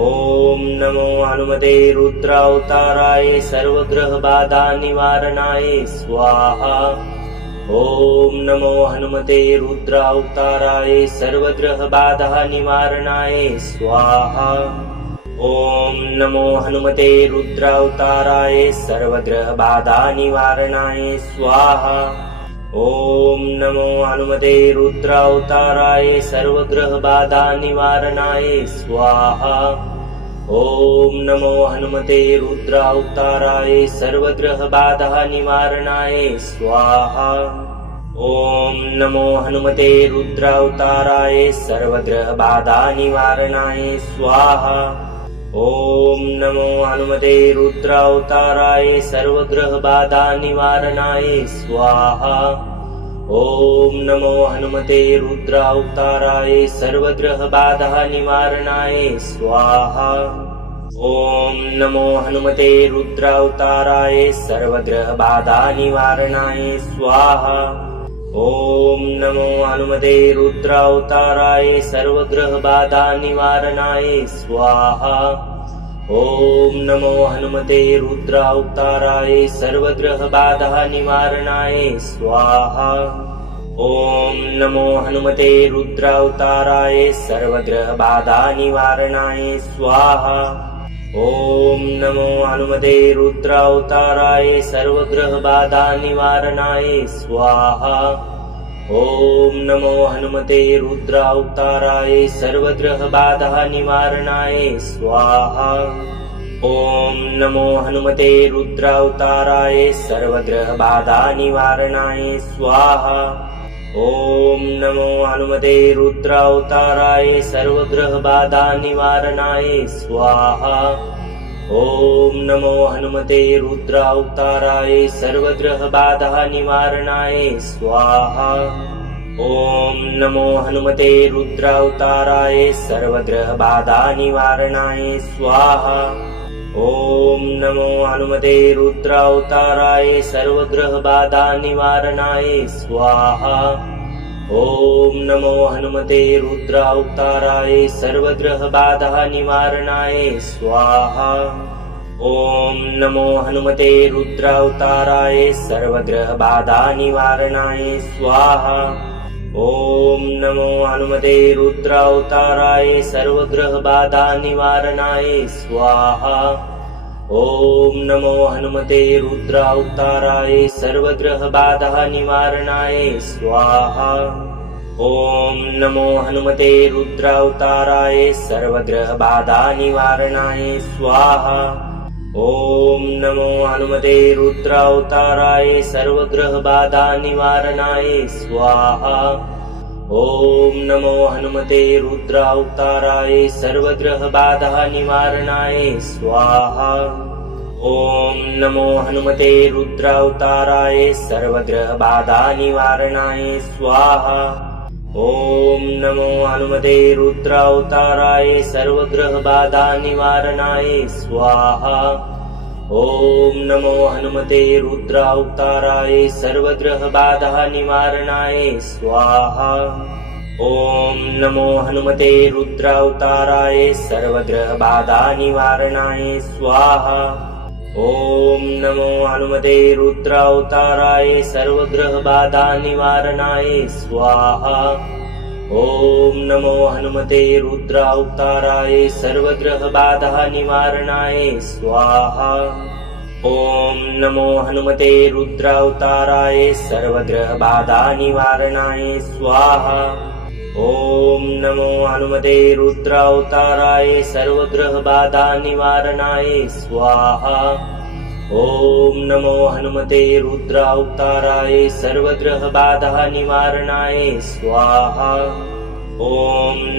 ॐ नमो हनुमते रुद्रावताराय सर्वग्रहबाधा निवारणाय स्वाहा। ॐ नमो हनुमते रुद्रावताराय सर्वग्रहबाधा निवारणाय स्वाहा। ॐ नमो हनुमते रुद्रावताराय सर्वग्रहबाधानिवारणाय स्वाहा। ॐ नमो हनुमते रुद्रावताराय सर्वग्रहबाधानिवारणाय स्वाहा। ॐ नमो हनुमते रुद्रावताराय सर्वग्रहबाधानिवारणाय स्वाहा। ॐ नमो हनुमते रुद्रावताराय सर्वग्रहबाधानिवारणाय स्वाहा। ॐ नमो हनुमते रुद्रावताराय सर्वग्रहबाधानिवारणाय स्वाहा। ॐ नमो हनुमते रुद्रावताराय सर्वग्रहबाधानिवारणाय स्वाहा। ॐ नमो हनुमते रुद्रावताराय सर्वग्रहबाधानिवारणाय स्वाहा। ॐ नमो हनुमते रुद्रावताराय सर्वग्रहबाधानिवारणाय स्वाहा। ॐ नमो हनुमते रुद्रावताराय सर्वग्रहबाधानिवारणाय स्वाहा। ॐ नमो हनुमते रुद्रावताराय सर्वग्रहबाधानिवारणाय स्वाहा। ॐ नमो हनुमते रुद्रावताराय सर्वग्रहबाधानिवारणाय स्वाहा। ॐ नमो हनुमते रुद्रावताराय सर्वग्रहबाधानिवारणाय स्वाहा। ॐ नमो हनुमते रुद्रावताराय सर्वग्रहबाधानिवारणाय स्वाहा। ॐ नमो हनुमते रुद्रावताराय सर्वग्रहबाधानिवारणाय स्वाहा। ॐ नमो हनुमते रुद्रावताराय सर्वग्रहबाधानिवारणाय स्वाहा। ॐ नमो हनुमते रुद्रावताराय सर्वग्रहबाधानिवारणाय स्वाहा। ॐ नमो हनुमते रुद्रावताराय सर्वग्रहबाधानिवारणाय स्वाहा। ॐ नमो हनुमते रुद्रावताराय सर्वग्रहबाधानिवारणाय स्वाहा। ॐ नमो हनुमते रुद्रावताराय सर्वग्रहबाधानिवारणाय स्वाहा। ॐ नमो हनुमते रुद्रावताराय सर्वग्रहबाधानिवारणाय स्वाहा। ॐ नमो हनुमते रुद्रावताराय सर्वग्रहबाधानिवारणाय स्वाहा। ॐ नमो हनुमते रुद्रावताराय सर्वग्रहबाधानिवारणाय स्वाहा। ॐ नमो हनुमते रुद्रावताराय सर्वग्रहबाधानिवारणाय स्वाहा। ॐ नमो हनुमते रुद्रावताराय सर्वग्रहबाधानिवारणाय स्वाहा। ॐ नमो हनुमते रुद्रावताराय सर्वग्रहबाधानिवारणाय स्वाहा। ॐ नमो हनुमते रुद्रावताराय सर्वग्रहबाधानिवारणाय स्वाहा। ॐ नमो हनुमते रुद्रावताराय सर्वग्रहबाधानिवारणाय स्वाहा। ॐ नमो हनुमते रुद्रावताराय सर्वग्रहबाधानिवारणाय स्वाहा। ॐ नमो हनुमते रुद्रावताराय सर्वग्रहबाधानिवारणाय स्वाहा। ॐ नमो हनुमते रुद्रावताराय सर्वग्रहबाधानिवारणाय स्वाहा। ॐ नमो हनुमते रुद्रावताराय सर्वग्रहबाधानिवारणाय स्वाहा। ॐ नमो हनुमते रुद्रावताराय सर्वग्रहबाधानिवारणाय स्वाहा। ॐ नमो हनुमते रुद्रावताराय सर्वग्रहबाधानिवारणाय स्वाहा। ॐ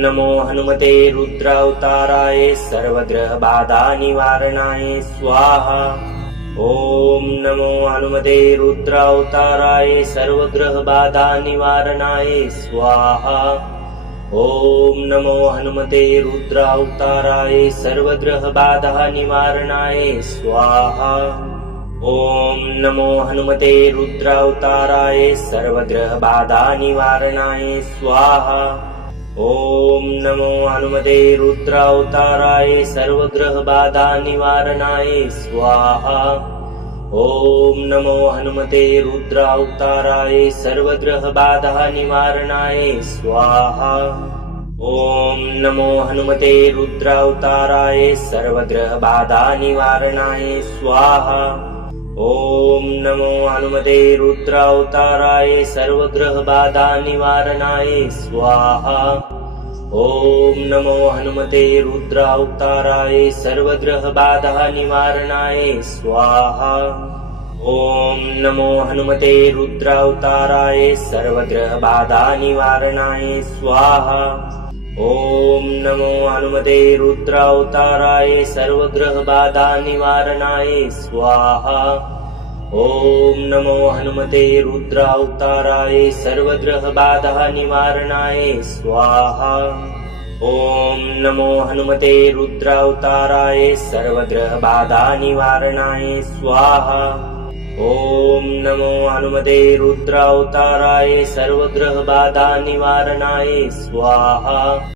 नमो हनुमते रुद्रावताराय सर्वग्रहबाधानिवारणाय स्वाहा। ॐ नमो हनुमते रुद्रावताराय सर्वग्रहबाधानिवारणाय स्वाहा। ॐ नमो हनुमते रुद्रावताराय सर्वग्रहबाधानिवारणाय स्वाहा। ॐ नमो हनुमते रुद्रावताराय सर्वग्रहबाधानिवारणाय स्वाहा। ॐ नमो हनुमते रुद्रावताराय सर्वग्रहबाधानिवारणाय स्वाहा। ॐ नमो हनुमते रुद्रावताराय सर्वग्रहबाधानिवारणाय स्वाहा। ॐ नमो हनुमते रुद्रावताराय सर्वग्रहबाधा निवारणाय स्वाहा। ॐ नमो हनुमते रुद्रावताराय सर्वग्रहबाधा निवारणाय स्वाहा। ॐ नमो हनुमते रुद्रावताराय सर्वग्रहबाधा निवारणाय स्वाहा। ॐ नमो हनुमते रुद्रावताराय सर्वग्रहबाधा निवारणाय स्वाहा। ॐ नमो हनुमते रुद्रावताराय सर्वग्रहबाधा निवारणाय स्वाहा। ॐ नमो हनुमते रुद्रावताराय सर्वग्रहबाधा निवारणाय स्वाहा। ॐ नमो हनुमते रुद्रावताराय सर्वग्रहबाधा निवारणाय स्वाहा। ॐ नमो हनुमते रुद्रावताराय सर्वग्रहबाधा निवारणाय स्वाहा।